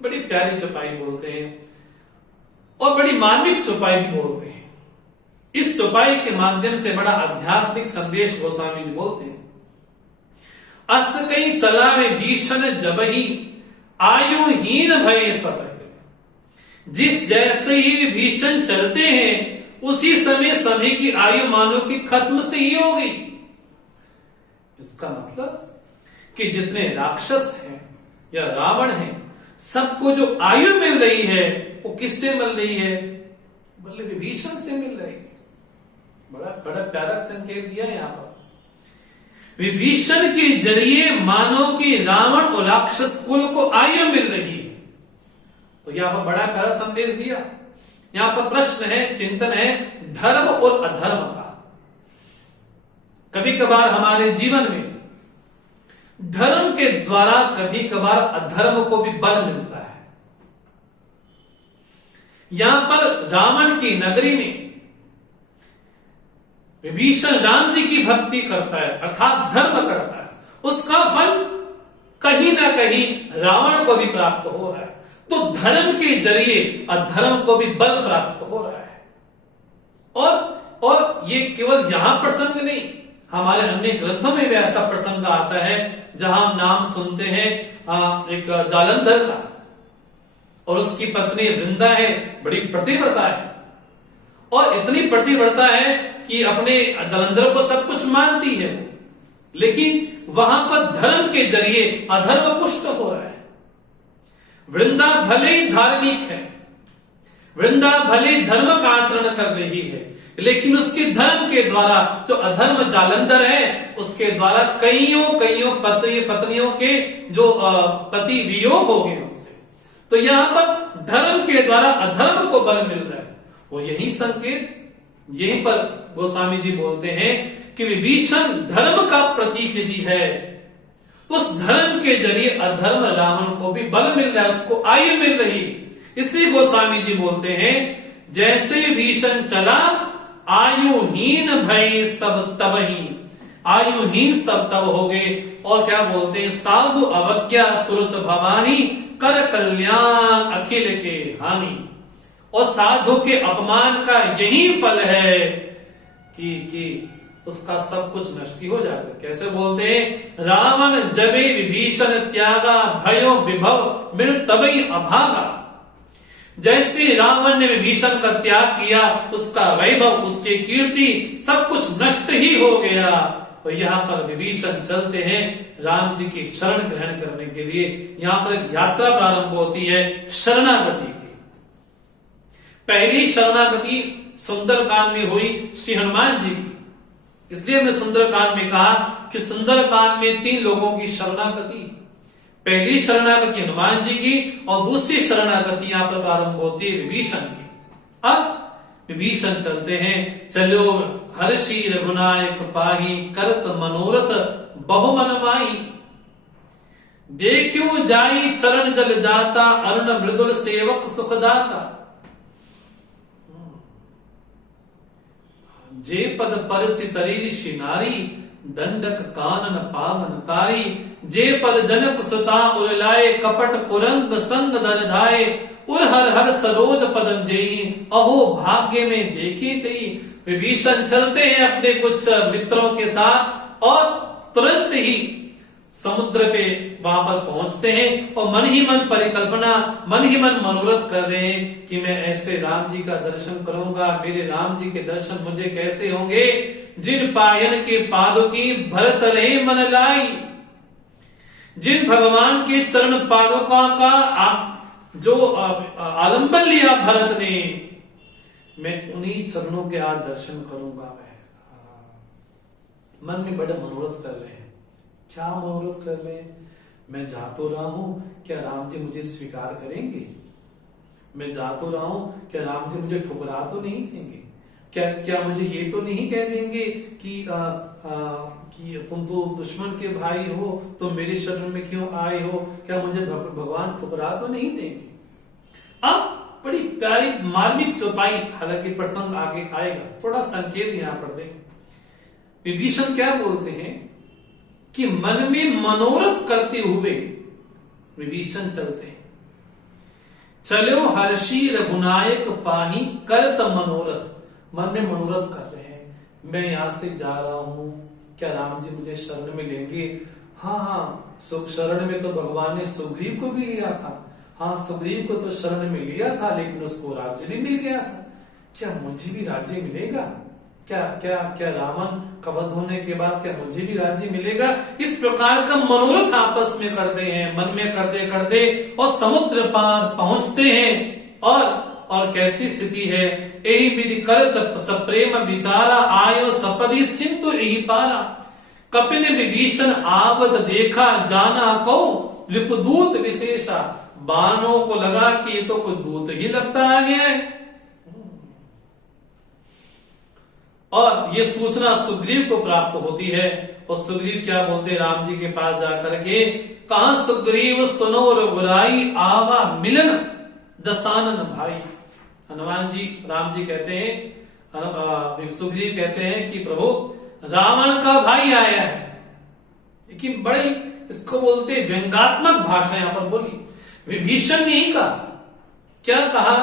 बड़ी प्यारी चौपाई बोलते हैं और बड़ी मार्मिक चौपाई भी बोलते हैं। इस चौपाई के माध्यम से बड़ा आध्यात्मिक संदेश गोस्वामी जी बोलते हैं। अस कई चला विभीषण जबहि आयुहीन भय सब। जिस जैसे ही विभीषण चलते हैं उसी समय सभी की आयु मानो की खत्म से ही हो गई। इसका मतलब कि जितने राक्षस हैं या रावण हैं, सबको जो आयु मिल रही है वो किससे मिल रही है? बोले विभीषण से मिल रही है। बड़ा प्यारा संकेत दिया यहां पर। विभीषण के जरिए मानो कि रावण और राक्षस कुल को आयु मिल रही है। तो यहां पर बड़ा प्यारा संदेश दिया। यहां पर प्रश्न है, चिंतन है धर्म और अधर्म का। कभी कभार हमारे जीवन में धर्म के द्वारा कभी कभार अधर्म को भी बल मिलता है। यहां पर रावण की नगरी में विभीषण राम जी की भक्ति करता है अर्थात धर्म करता है, उसका फल कहीं ना कहीं रावण को भी प्राप्त हो रहा है। तो धर्म के जरिए अधर्म को भी बल प्राप्त हो रहा है। और ये केवल यहां प्रसंग नहीं, हमारे अन्य ग्रंथों में भी ऐसा प्रसंग आता है जहां हम नाम सुनते हैं एक जालंधर का, और उसकी पत्नी वृंदा है, बड़ी पतिव्रता है और इतनी पतिव्रता है कि अपने जालंधर को सब कुछ मानती है, लेकिन वहां पर धर्म के जरिए अधर्म पुष्ट हो रहा है। वृंदा भले ही धार्मिक है, वृंदा भले धर्म का आचरण कर रही है, लेकिन उसके धर्म के द्वारा जो अधर्म जालंधर है उसके द्वारा कईयों पत्नियों के जो पति वियोग हो गए उनसे। तो यहां पर धर्म के द्वारा अधर्म को बल मिल रहा है। वो यही संकेत यहीं पर गोस्वामी जी बोलते हैं कि विभीषण धर्म का प्रतिनिधि है। तो उस धर्म के जरिए अधर्म रावण को भी बल मिल रहा है, उसको आयु मिल रही। इसलिए गोस्वामी जी बोलते हैं, जैसे विभीषण चला आयुहीन भय सब तबहि, आयुहीन सब तब हो गए। और क्या बोलते हैं, साधु अवज्ञा तुरत भवानी कर कल्याण अखिल के हानि। और साधु के अपमान का यही फल है कि उसका सब कुछ नष्ट ही हो जाता है। कैसे बोलते हैं, रावण जबे विभीषण त्यागा भयो विभव मिल तबई अभागा। जैसे रावण ने विभीषण का त्याग किया, उसका वैभव, उसकी कीर्ति सब कुछ नष्ट ही हो गया। और यहाँ पर विभीषण चलते हैं राम जी की शरण ग्रहण करने के लिए। यहाँ पर एक यात्रा प्रारंभ होती है शरणागति की। पहली शरणागति सुंदरकांड में हुई श्री हनुमान जी की। इसलिए हमने सुंदरकांड में कहा कि सुंदरकांड में 3 लोगों की शरणागति। पहली शरणागति हनुमान जी की और दूसरी शरणागति यहाँ पर प्रारंभ होती है विभीषण की। अब विभीषण चलते हैं, चलो हर्षि रघुनायक पाही करत मनोरथ बहुमन माही। देखियो जाई चरण जल जाता अरुण मृदुल सेवक सुखदाता। जे पद परसि तरी शिनारी दंडक कानन पावन कारी। जे पद जनक सुता उरलाए कपट कुरंग संग धर धाये। उर हर हर सरोज पदम जेई अहो भाग्य में देखी तई। विभीषण चलते हैं अपने कुछ मित्रों के साथ और तुरंत ही समुद्र पे वहां पर पहुंचते हैं और मन ही मन परिकल्पना, मन ही मन मनोरथ कर रहे हैं कि मैं ऐसे राम जी का दर्शन करूंगा। मेरे राम जी के दर्शन मुझे कैसे होंगे, जिन पायन के पादों की भरत रहे मन लाई। जिन भगवान के चरण पादों का जो आलंबन लिया भरत ने, मैं उन्हीं चरणों के आज दर्शन करूंगा। मैं मन में बड़े मनोरथ कर रहे हैं। क्या मनोरथ कर रहे हैं? मैं जा तो रहा हूं, क्या राम जी मुझे स्वीकार करेंगे? मैं जा तो रहा हूं, क्या राम जी मुझे ठुकरा तो नहीं देंगे? क्या मुझे ये तो नहीं कह देंगे कि तुम तो दुश्मन के भाई हो, तुम मेरे शरण में क्यों आए हो? क्या मुझे भगवान ठुकरा तो नहीं देंगे? अब बड़ी प्यारी मार्मिक चौपाई, हालांकि प्रसंग आगे आएगा, थोड़ा संकेत यहां पर दें। विभीषण क्या बोलते हैं कि मन में मनोरथ करते हुए विभीषण चलते हैं। चलो हर्षि रघुनायक पाही करत मनोरथ। मन में मनोरथ कर रहे हैं, मैं यहां से जा रहा हूं, क्या राम जी मुझे शरण में लेंगे? हाँ, शरण में तो भगवान ने सुग्रीव को भी लिया था। हाँ, सुग्रीव को तो शरण में लिया था, लेकिन उसको राज्य भी मिल गया था। क्या मुझे भी राज्य मिलेगा? क्या रावण का वध होने के बाद क्या मुझे भी राज्य मिलेगा? इस प्रकार का मनोरथ आपस में करते हैं, मन में करते करते और समुद्र पार पहुंचते हैं। और कैसी स्थिति है, यही विधि करत सप्रेम विचारा आयो सपदि सिंधु यही पारा। कपिल विभीषण आवत देखा जाना को रिपुदूत विशेषा। बाणों को लगा कि ये तो कोई दूत ही लगता आ गया है। और ये सूचना सुग्रीव को प्राप्त होती है और सुग्रीव क्या बोलते, राम जी के पास जाकर के, कहा सुग्रीव सुनो रघुराई आवा मिलन दसानन भाई। हनुमान जी, राम जी कहते हैं, सुग्रीव कहते हैं कि प्रभु रावण का भाई आया है। लेकिन बड़ी इसको बोलते व्यंगात्मक भाषा यहां पर बोली। विभीषण ने ही कहा, क्या कहा?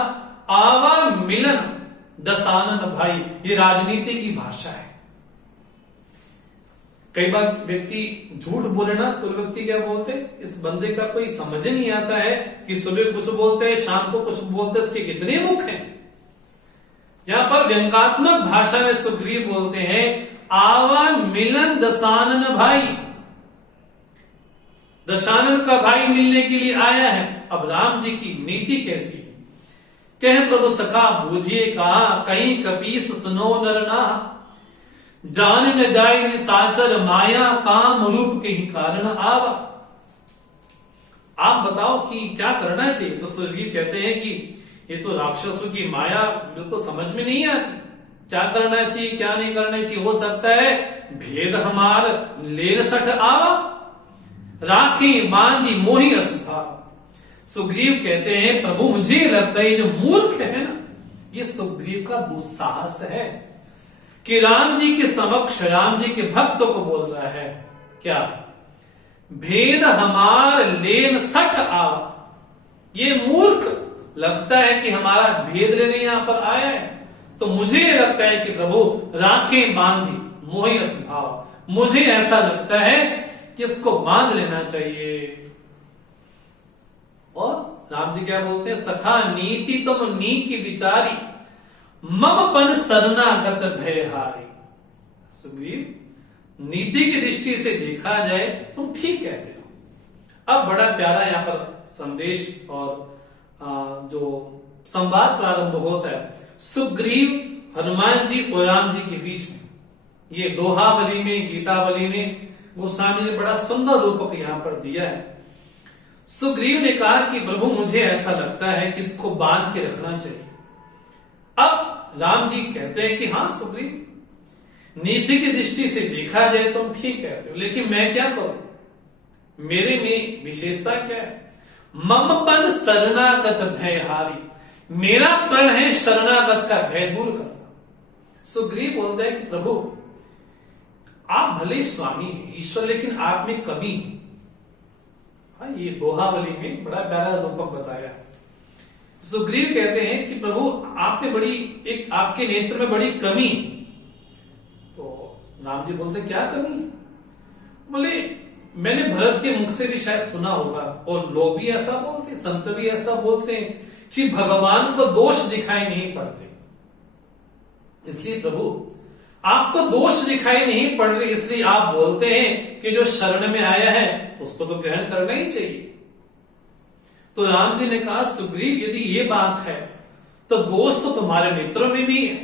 आवा मिलन दसानन भाई। ये राजनीति की भाषा है। कई बार व्यक्ति झूठ बोले ना, तो व्यक्ति क्या बोलते, इस बंदे का कोई समझ नहीं आता है कि सुबह कुछ बोलते हैं, शाम को कुछ बोलते हैं, इसके कितने मुख हैं। यहां पर व्यंगात्मक भाषा में सुग्रीव बोलते हैं, आवा मिलन दसानन भाई। दशानन का भाई मिलने के लिए आया है। अब राम जी की नीति कैसी है? कह प्रभु सखा बूझिए कहा, कहीं कपीस सुनो नर ना। जान न जाए निसाचर माया, काम रूप के ही कारण आवा। आप बताओ कि क्या करना चाहिए? तो सुग्रीव कहते हैं कि ये तो राक्षसों की माया बिल्कुल समझ में नहीं आती। क्या करना चाहिए, क्या नहीं करना चाहिए? हो सकता है भेद हमार लेर सठ आवा, राखी बांधी मोही अस्था। सुग्रीव कहते हैं प्रभु मुझे लगता है जो मूर्ख है ना, ये सुग्रीव का दुस्साहस है कि राम जी के समक्ष, राम जी के भक्तों को बोल रहा है क्या, भेद हमार लेन सठ आवा। ये मूर्ख लगता है कि हमारा भेद लेने यहां पर आया है। तो मुझे लगता है कि प्रभु राखें बांधी मोहि असभाव, मुझे ऐसा लगता है कि इसको बांध लेना चाहिए। और राम जी क्या बोलते हैं, सखा नीति तुम नीकी विचारी, ममपन शरणागत भयहारी। सुग्रीव, नीति की दृष्टि से देखा जाए तुम ठीक कहते हो। अब बड़ा प्यारा यहाँ पर संदेश और जो संवाद प्रारंभ होता है सुग्रीव हनुमान जी और राम जी के बीच में। ये दोहावली में, गीतावली में गोस्वामी ने बड़ा सुंदर रूपक यहाँ पर दिया है। सुग्रीव ने कहा कि प्रभु मुझे ऐसा लगता है कि इसको बांध के रखना चाहिए। अब राम जी कहते हैं कि हाँ सुग्रीव, नीति की दृष्टि से देखा जाए तुम ठीक कहते हो, लेकिन मैं क्या करूं, मेरे में विशेषता क्या है, ममपन शरणागत भयहारी, मेरा प्रण है शरणागत का भय दूर करना। सुग्रीव बोलते हैं कि प्रभु आप भले स्वामी हैं ईश्वर, लेकिन आप में कमी है। हाँ, ये दोहावली में बड़ा प्यारा रूपक बताया। सुग्रीव कहते हैं कि प्रभु आप में बड़ी एक आपके नेत्र में बड़ी कमी। तो राम जी बोलते क्या कमी है? बोले मैंने भरत के मुख से भी शायद सुना होगा, और लोग भी ऐसा बोलते, संत भी ऐसा बोलते हैं कि भगवान को दोष दिखाई नहीं पड़ते। इसलिए प्रभु आपको दोष दिखाई नहीं पड़ रही, इसलिए आप बोलते हैं कि जो शरण में आया है तो उसको तो ग्रहण करना ही चाहिए। तो राम जी ने कहा सुग्रीव यदि ये बात है तो दोष तो तुम्हारे नेत्रों में भी है,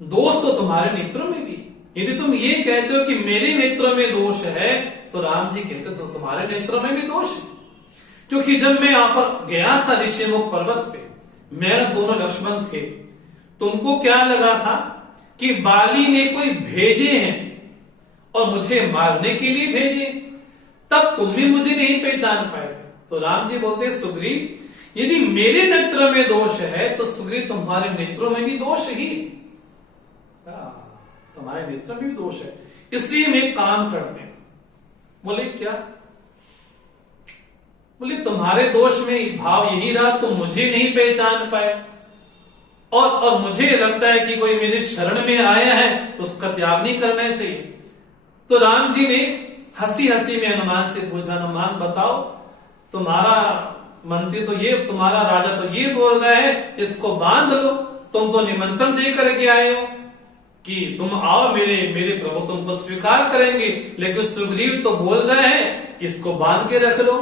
दोष तो तुम्हारे नेत्रों में भी। यदि तुम ये कहते हो कि मेरे नेत्रों में दोष है, तो राम जी कहते तो तुम्हारे नेत्रों में भी दोष है। क्योंकि जब मैं यहां पर गया था ऋषिमुख पर्वत पे, मेरे दोनों लक्ष्मण थे, तुमको क्या लगा था कि बाली ने कोई भेजे हैं और मुझे मारने के लिए भेजे, तब तुम भी मुझे नहीं पहचान पाए थे। तो राम जी बोलते सुग्रीव यदि मेरे नेत्र में दोष है तो सुग्रीव तुम्हारे नेत्रों में भी दोष ही, तुम्हारे नेत्र में भी दोष है, इसलिए हम एक काम करते हैं। बोले क्या? बोले तुम्हारे दोष में भाव यही रहा तुम मुझे नहीं पहचान पाए, और मुझे लगता है कि कोई मेरे शरण में आया है तो उसका त्याग नहीं करना चाहिए। तो राम जी ने हंसी हंसी में हनुमान से पूछा, हनुमान बताओ तुम्हारा मंत्री तो ये, तुम्हारा राजा तो ये बोल रहा है इसको बांध लो, तुम तो निमंत्रण दे करके आए हो कि तुम आओ मेरे प्रभु तुमको स्वीकार करेंगे, लेकिन सुग्रीव तो बोल रहा है इसको बांध के रख लो।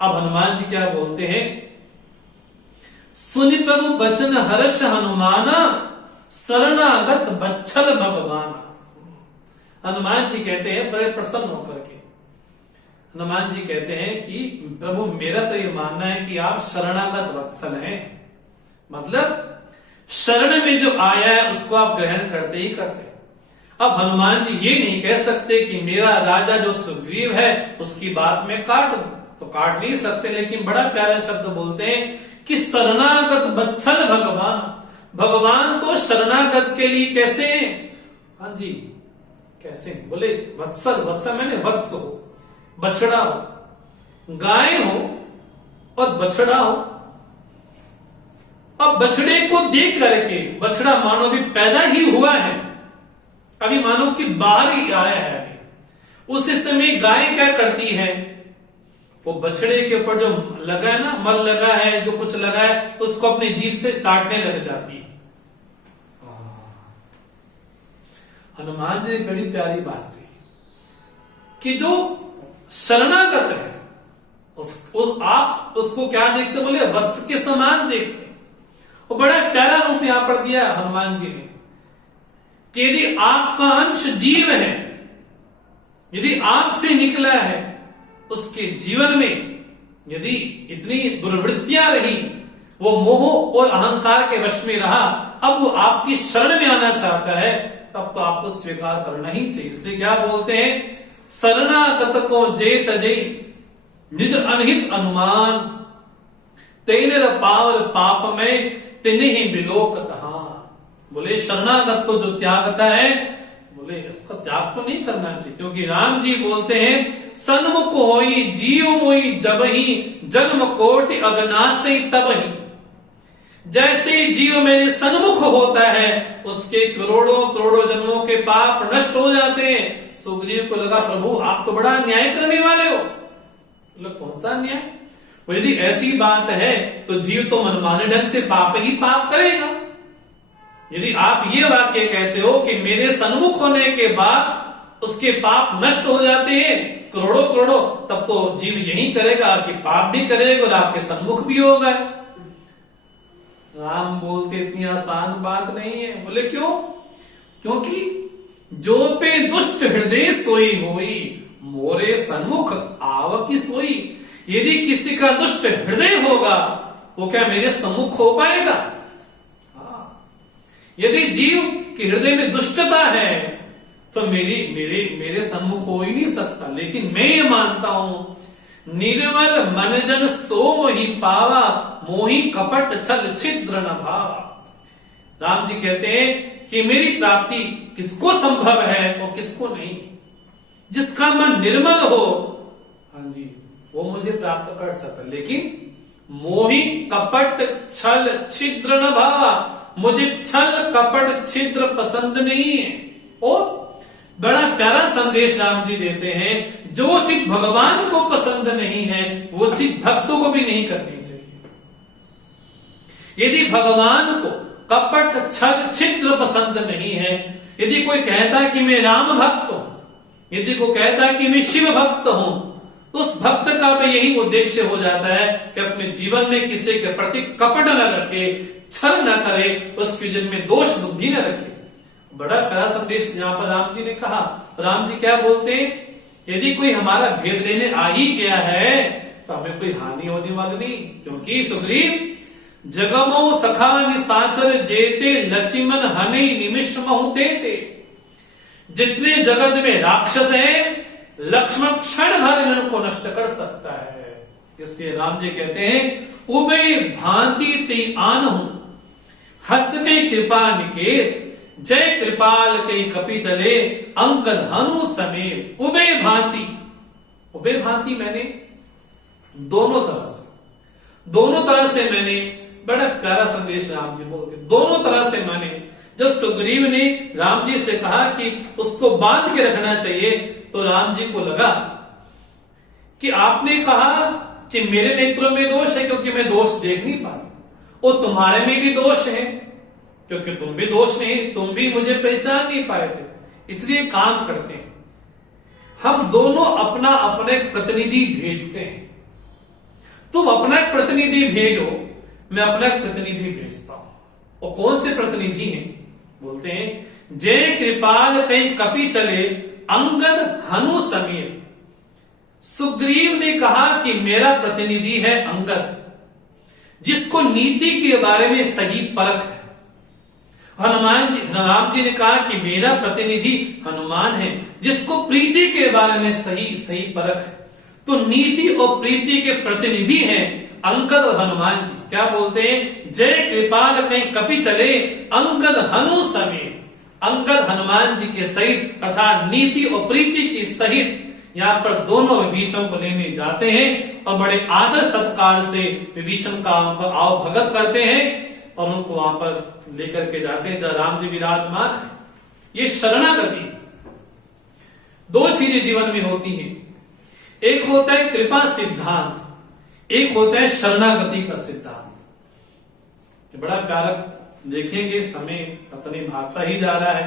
अब हनुमान जी क्या बोलते हैं, सुनि प्रभु बचन हर्ष हनुमाना, शरणागत बच्छल भगवान। हनुमान जी कहते हैं बड़े प्रसन्न होकर के, हनुमान जी कहते हैं कि प्रभु मेरा तो ये मानना है कि आप शरणागत वत्सल हैं, मतलब शरण में जो आया है उसको आप ग्रहण करते ही करते। अब हनुमान जी ये नहीं कह सकते कि मेरा राजा जो सुग्रीव है उसकी बात में काट दूं, तो काट नहीं सकते, लेकिन बड़ा प्यारा शब्द बोलते हैं कि शरणागत बच्छल भगवान, भगवान तो शरणागत के लिए कैसे हैं? हाँ जी कैसे? बोले वत्सल, वत्सल मैंने वत्स हो, बछड़ा हो, गाय हो और बछड़ा हो। अब बछड़े को देख करके, बछड़ा मानो भी पैदा ही हुआ है, अभी मानो कि बाहर ही आया है, अभी उस समय गाय क्या करती है, वो बछड़े के ऊपर जो लगा है ना, मल लगा है, जो कुछ लगा है, उसको अपनी जीभ से चाटने लग जाती है। हनुमान जी ने बड़ी प्यारी बात कही कि जो शरणागत है आप उसको क्या देखते, बोले वत्स के समान देखते। वो बड़ा प्यारा रूप यहां पर दिया हनुमान जी ने कि यदि आपका अंश जीव है, यदि आपसे निकला है, उसके जीवन में यदि इतनी दुर्वृत्तियां रही, वो मोह और अहंकार के वश में रहा, अब वो आपकी शरण में आना चाहता है, तब तो आपको स्वीकार करना ही चाहिए। इसलिए क्या बोलते हैं, शरणागत को जे तजे निज अनहित अनुमान, तेने पावर पाप में तिन्हे ही विलोकत। बोले शरणागत को जो त्यागता है, बोले इसका त्याग तो नहीं करना चाहिए, क्योंकि राम जी बोलते हैं सन्मुख होई जीव मोई जब ही, जन्म कोटि अगनासे तब ही, जैसे जीव मेरे सन्मुख होता है उसके करोड़ों करोड़ों जन्मों के पाप नष्ट हो जाते हैं। सुग्रीव को लगा प्रभु आप तो बड़ा न्याय करने वाले हो। मतलब कौन सा न्याय? यदि ऐसी बात है तो जीव तो मनमाने ढंग से पाप ही पाप करेगा। यदि आप ये वाक्य कहते हो कि मेरे सन्मुख होने के बाद उसके पाप नष्ट हो जाते हैं करोड़ों करोड़ों, तब तो जीव यही करेगा कि पाप भी करेगा और आपके सन्मुख भी होगा। राम बोलते इतनी आसान बात नहीं है। बोले क्यों? क्योंकि जो पे दुष्ट हृदय सोई होई मोरे सन्मुख आव की सोई। यदि किसी का दुष्ट हृदय होगा वो क्या मेरे सम्मुख हो पाएगा? यदि जीव के हृदय में दुष्टता है तो मेरे सम्मुख हो ही नहीं सकता। लेकिन मैं ये मानता हूं निर्मल मन जन सो मोहि पावा मोहि कपट छल छिद्र न भावा। राम जी कहते हैं कि मेरी प्राप्ति किसको संभव है और किसको नहीं। जिसका मन निर्मल हो, हाँ जी, वो मुझे प्राप्त कर सकता। लेकिन मोहि कपट छल छिद्र न भावा, मुझे छल कपट छिद्र पसंद नहीं है। और बड़ा प्यारा संदेश राम जी देते हैं, जो चीज भगवान को पसंद नहीं है वो चीज भक्तों को भी नहीं करनी चाहिए। यदि भगवान को कपट छल छिद्र पसंद नहीं है, यदि कोई कहता है कि मैं राम भक्त हूं, यदि कोई कहता है कि मैं शिव भक्त हूं, तो उस भक्त का भी यही उद्देश्य हो जाता है कि अपने जीवन में किसी के प्रति कपट न रखे, छल न करे, उसके जीवन में दोष बुद्धि न रखे। बड़ा प्यारा संदेश यहाँ पर राम जी ने कहा। राम जी क्या बोलते हैं? यदि कोई हमारा भेद लेने आ ही गया है तो हमें कोई हानि होने वाली नहीं। क्योंकि सुग्रीव जगमो सखा निसाचर जेते लक्ष्मण हने निमिष महु तेते। जितने जगत में राक्षस हैं लक्ष्मण क्षण भर में उनको नष्ट कर सकता है। इसलिए राम जी कहते हैं उबे भांति ते आनहु हस के कृपा निकेत जय कृपाल कई कपि चले अंक धनु समेत। उबे भांति मैंने दोनों तरह से मैंने, बड़ा प्यारा संदेश राम जी बोलते, दोनों तरह से मैंने। जब सुग्रीव ने राम जी से कहा कि उसको बांध के रखना चाहिए तो राम जी को लगा कि आपने कहा कि मेरे नेत्रों में दोष है क्योंकि मैं दोष देख नहीं पाती, और तुम्हारे में भी दोष है क्योंकि तुम भी दोष नहीं, तुम भी मुझे पहचान नहीं पाए थे। इसलिए काम करते हैं, हम दोनों अपना अपने प्रतिनिधि भेजते हैं। तुम अपना एक प्रतिनिधि भेजो, मैं अपना एक प्रतिनिधि भेजता हूं। और कौन से प्रतिनिधि हैं? बोलते हैं जय कृपाल कई कपि चले अंगद हनु समीर। सुग्रीव ने कहा कि मेरा प्रतिनिधि है अंगद, जिसको नीति के बारे में सही परख है। राम जी ने कहा कि मेरा प्रतिनिधि हनुमान है, जिसको प्रीति के बारे में सही परख है। तो नीति और प्रीति के प्रतिनिधि हैं अंगद और हनुमान जी। क्या बोलते हैं? जय कृपाल कहीं कपि चले अंगद हनु समेत। अंगद हनुमान जी के सहित अर्थात नीति और प्रीति के सहित यहाँ पर दोनों विभीषण को लेने जाते हैं और बड़े आदर सत्कार से विभीषण का आओ भगत करते हैं और उनको वहां पर लेकर के जाते हैं जहां राम जी विराजमान है। ये शरणागति। दो चीजें जीवन में होती हैं, एक होता है कृपा सिद्धांत, एक होता है शरणागति का सिद्धांत। बड़ा प्यारा देखेंगे, समय अपनी भागता ही जा रहा है,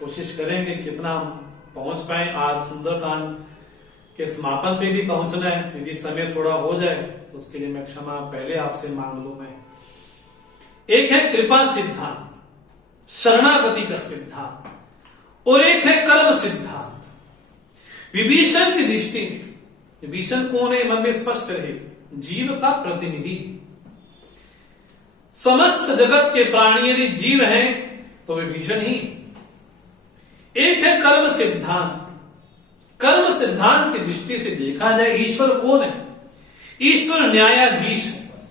कोशिश करेंगे कितना पहुंच पाए। आज सुंदरकांड के समापन पे भी पहुंचना है, यदि समय थोड़ा हो जाए तो उसके लिए मैं क्षमा पहले आपसे मांग लूं। मैं एक है कृपा सिद्धांत, शरणागति का सिद्धांत, और एक है कर्म सिद्धांत। विभीषण की दृष्टि में विभीषण कौन है? मन में स्पष्ट रहे, जीव का प्रतिनिधि। समस्त जगत के प्राणी यदि जीव हैं तो विभीषण ही। एक है कर्म सिद्धांत। कर्म सिद्धांत की दृष्टि से देखा जाए ईश्वर कौन है? ईश्वर न्यायाधीश है, बस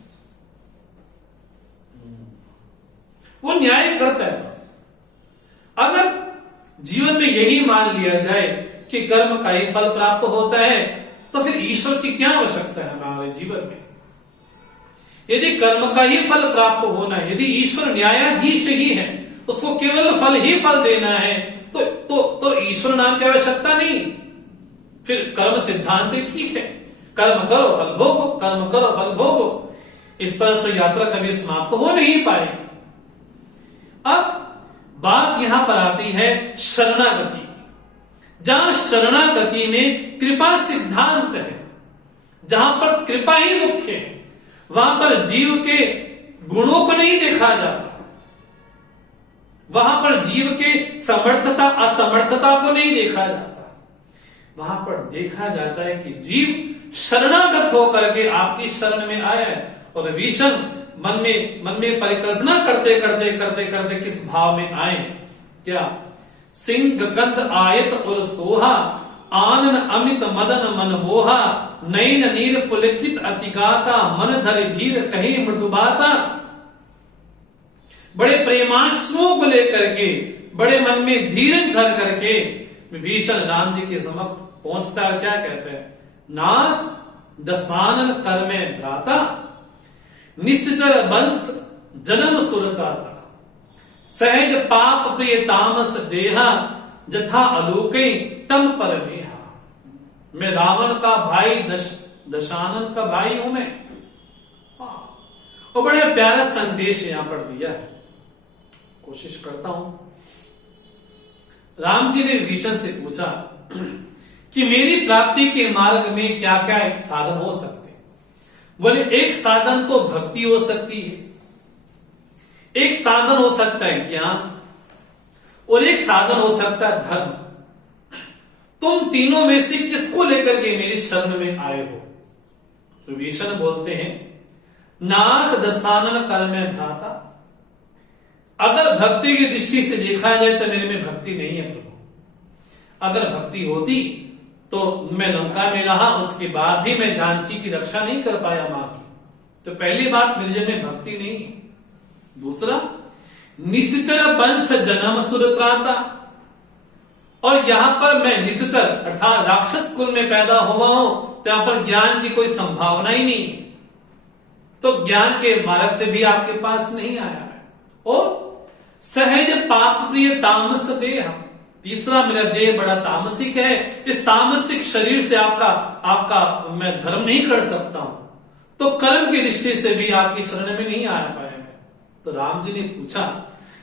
वो न्याय करता है। बस अगर जीवन में यही मान लिया जाए कि कर्म का ही फल प्राप्त होता है तो फिर ईश्वर की क्या आवश्यकता है हमारे जीवन में? यदि कर्म का ही फल प्राप्त होना है, यदि ईश्वर न्यायाधीश ही है, उसको केवल फल ही फल देना है, तो ईश्वर नाम की आवश्यकता नहीं। फिर कर्म सिद्धांत ही ठीक है, कर्म करो फल भोगो, कर्म करो फल भोगो। इस तरह से यात्रा कभी समाप्त हो नहीं पाएगी। अब बात यहां पर आती है शरणागति की। जहां शरणागति में कृपा सिद्धांत है, जहां पर कृपा ही मुख्य है, वहां पर जीव के गुणों को नहीं देखा जाता, वहां पर जीव के समर्थता असमर्थता को नहीं देखा जाता। वहां पर देखा जाता है कि जीव शरणागत होकर के आपकी शरण में आया है। और विभीषण मन में परिकल्पना करते करते करते करते किस भाव में आए, क्या सिंह गंध आयत और सोहा, आनन अमित मदन मन मोहा, नैन नीर पुलकित अतिगाता, मन धरि धीर कहीं मृदुबाता। बड़े प्रेमाश्रुओं को लेकर के, बड़े मन में धीरज धर करके विभीषण राम जी के समक्ष पहुंचता है। क्या कहते हैं, नाथ दसानन कर में भ्राता, निश्चर वंश जन्म सुरताता, सहज पाप प्रिय तामस देहा, जथा अलोके तम पर नेहा। मैं रावण का भाई दशानन का भाई हूं मैं। और बड़ा प्यारा संदेश यहां पर दिया है, कोशिश करता हूं। राम जी ने विभीषण से पूछा कि मेरी प्राप्ति के मार्ग में क्या क्या एक साधन हो सकते। बोले एक साधन तो भक्ति हो सकती है, एक साधन हो सकता है ज्ञान, और एक साधन हो सकता है धर्म। तुम तीनों में से किसको लेकर के मेरी शरण में आए हो। तो विभीषण बोलते हैं, नाथ दसानन कर में भ्राता। अगर भक्ति की दृष्टि से देखा जाए तो मेरे में भक्ति नहीं है प्रभु। अगर भक्ति होती तो मैं लंका में रहा, उसके बाद भी मैं जानकी की रक्षा नहीं कर पाया मां की। तो पहली बात, मेरे जन में भक्ति नहीं है। दूसरा, निश्चर वंश जन्म सुरत्राता। और यहां पर मैं निश्चर अर्थात राक्षस कुल में पैदा हुआ हूं, तो यहां पर ज्ञान की कोई संभावना ही नहीं है। तो ज्ञान के मार्ग से भी आपके पास नहीं आया है। और सहज पाप प्रिय तामस देह। तीसरा, मेरा देह बड़ा तामसिक है, इस तामसिक शरीर से आपका मैं धर्म नहीं कर सकता हूं। तो कर्म की दृष्टि से भी आपकी शरण में नहीं आ पाया मैं। तो राम जी ने पूछा,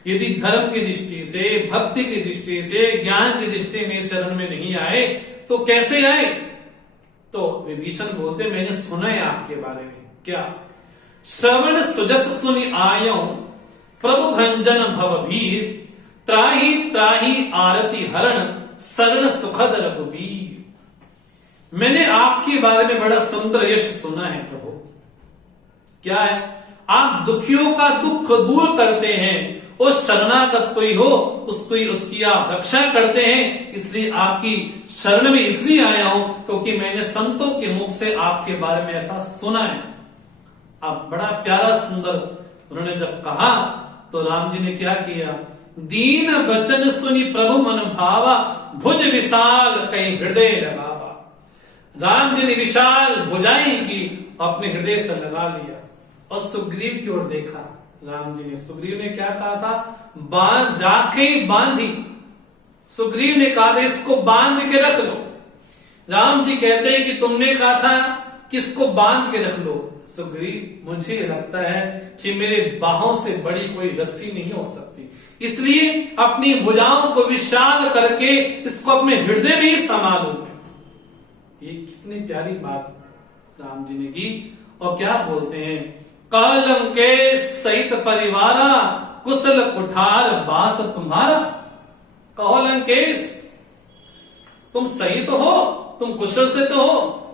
यदि धर्म की दृष्टि से, भक्ति की दृष्टि से, ज्ञान की दृष्टि में शरण में नहीं आए तो कैसे आए। तो विभीषण बोलते, मैंने सुना है आपके बारे में। क्या, श्रवण सुजस सुनि आयो, प्रभु भंजन भवभीर, त्राही त्राही आरती हरण, शरण सुखद रघुबीर। मैंने आपके बारे में बड़ा सुंदर यश सुना है प्रभु। क्या है, आप दुखियों का दुख दूर करते हैं, और शरणागत कोई हो उसकी आप रक्षा करते हैं। इसलिए आपकी शरण में इसलिए आया हूं क्योंकि मैंने संतों के मुख से आपके बारे में ऐसा सुना है। आप बड़ा प्यारा सुंदर उन्होंने जब कहा तो राम जी ने क्या किया, दीन वचन सुनी प्रभु मन भावा, भुज विशाल कहीं हृदय लगावा। राम जी ने विशाल भुजाएं की, अपने हृदय से लगा लिया और सुग्रीव की ओर देखा। राम जी ने, सुग्रीव ने क्या कहा था, बांध राखे बांधी। सुग्रीव ने कहा था इसको बांध के रख लो। राम जी कहते हैं कि तुमने कहा था कि इसको बांध के रख लो। सुग्रीव, मुझे लगता है कि मेरे बाहों से बड़ी कोई रस्सी नहीं हो सकती, इसलिए अपनी भुजाओं को विशाल करके इसको अपने हृदय में ही समा लूं। ये कितनी प्यारी बात राम जी ने की। और क्या बोलते हैं, कलंकेश सहित परिवारा, कुशल कुठार बास तुम्हारा। कहो लंकेश, तुम सही तो हो, तुम कुशल से तो हो।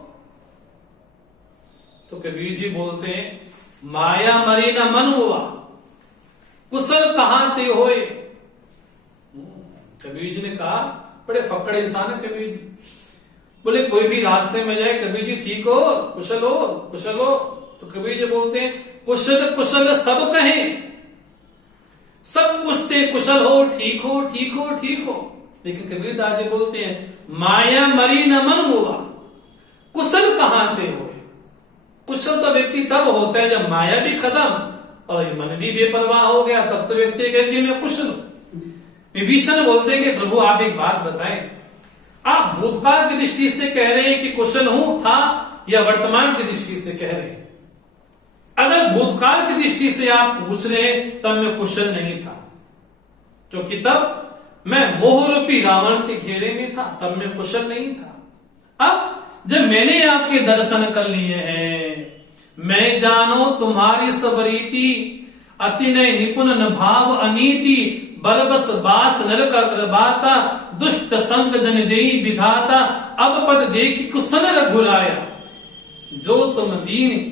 तो कबीर जी बोलते हैं, माया मरी न मन हुआ, कुशल कहां ते होए। कबीर जी ने कहा, बड़े फक्कड़ इंसान है कबीर जी। बोले कोई भी रास्ते में जाए, कबीर जी ठीक हो, कुशल हो, कुशल हो। तो कबीर जी बोलते हैं, कुशल कुशल सब कहें, सब कुशते कुशल हो, ठीक हो, ठीक हो, ठीक हो। लेकिन कबीर दास जी बोलते हैं, माया मरी न मन हुआ, कुशल कहां ते होए। कुशल तो व्यक्ति तब होता है जब माया भी खत्म और मन भी बेपरवाह हो गया, तब तो व्यक्ति कहती है मैं कुशल हूं। विभीषण बोलते कि प्रभु आप एक बात बताएं, आप भूतकाल की दृष्टि से कह रहे हैं कि कुशल हूं था या वर्तमान की दृष्टि से कह रहे हैं? अगर भूतकाल की दृष्टि से आप पूछ रहे हैं तब मैं कुशल नहीं था, क्योंकि तब मैं मोह रूपी रावण के घेरे में था, तब मैं कुशल नहीं था। अब जब मैंने आपके दर्शन कर लिए हैं, मैं जानो तुम्हारी सब रीति, अति नय निपुण न भाव अनीति, बरबस बास नरक अग्रबाता, दुष्ट संग जन देई विधाता, अब पद देखी कुशल रघुराया, जो तुम दीन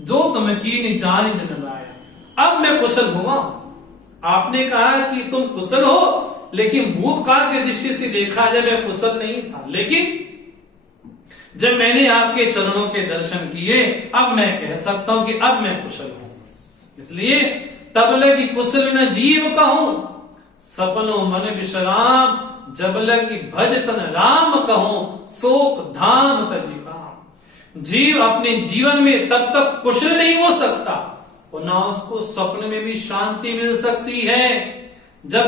जो तुम कीन जान जन लाया। अब मैं कुशल हुआ। आपने कहा कि तुम कुशल हो, लेकिन भूतकाल की दृष्टि से देखा जाए मैं कुशल नहीं था, लेकिन जब मैंने आपके चरणों के दर्शन किए अब मैं कह सकता हूं कि अब मैं कुशल हूं। इसलिए तब लगी कुशल न जीव कहूं, सपनों मन विश्राम, जब लगी भज तन राम कहूं, शोक धाम तजी काम। जीव अपने जीवन में तब तक कुशल नहीं हो सकता और ना उसको स्वप्न में भी शांति मिल सकती है, जब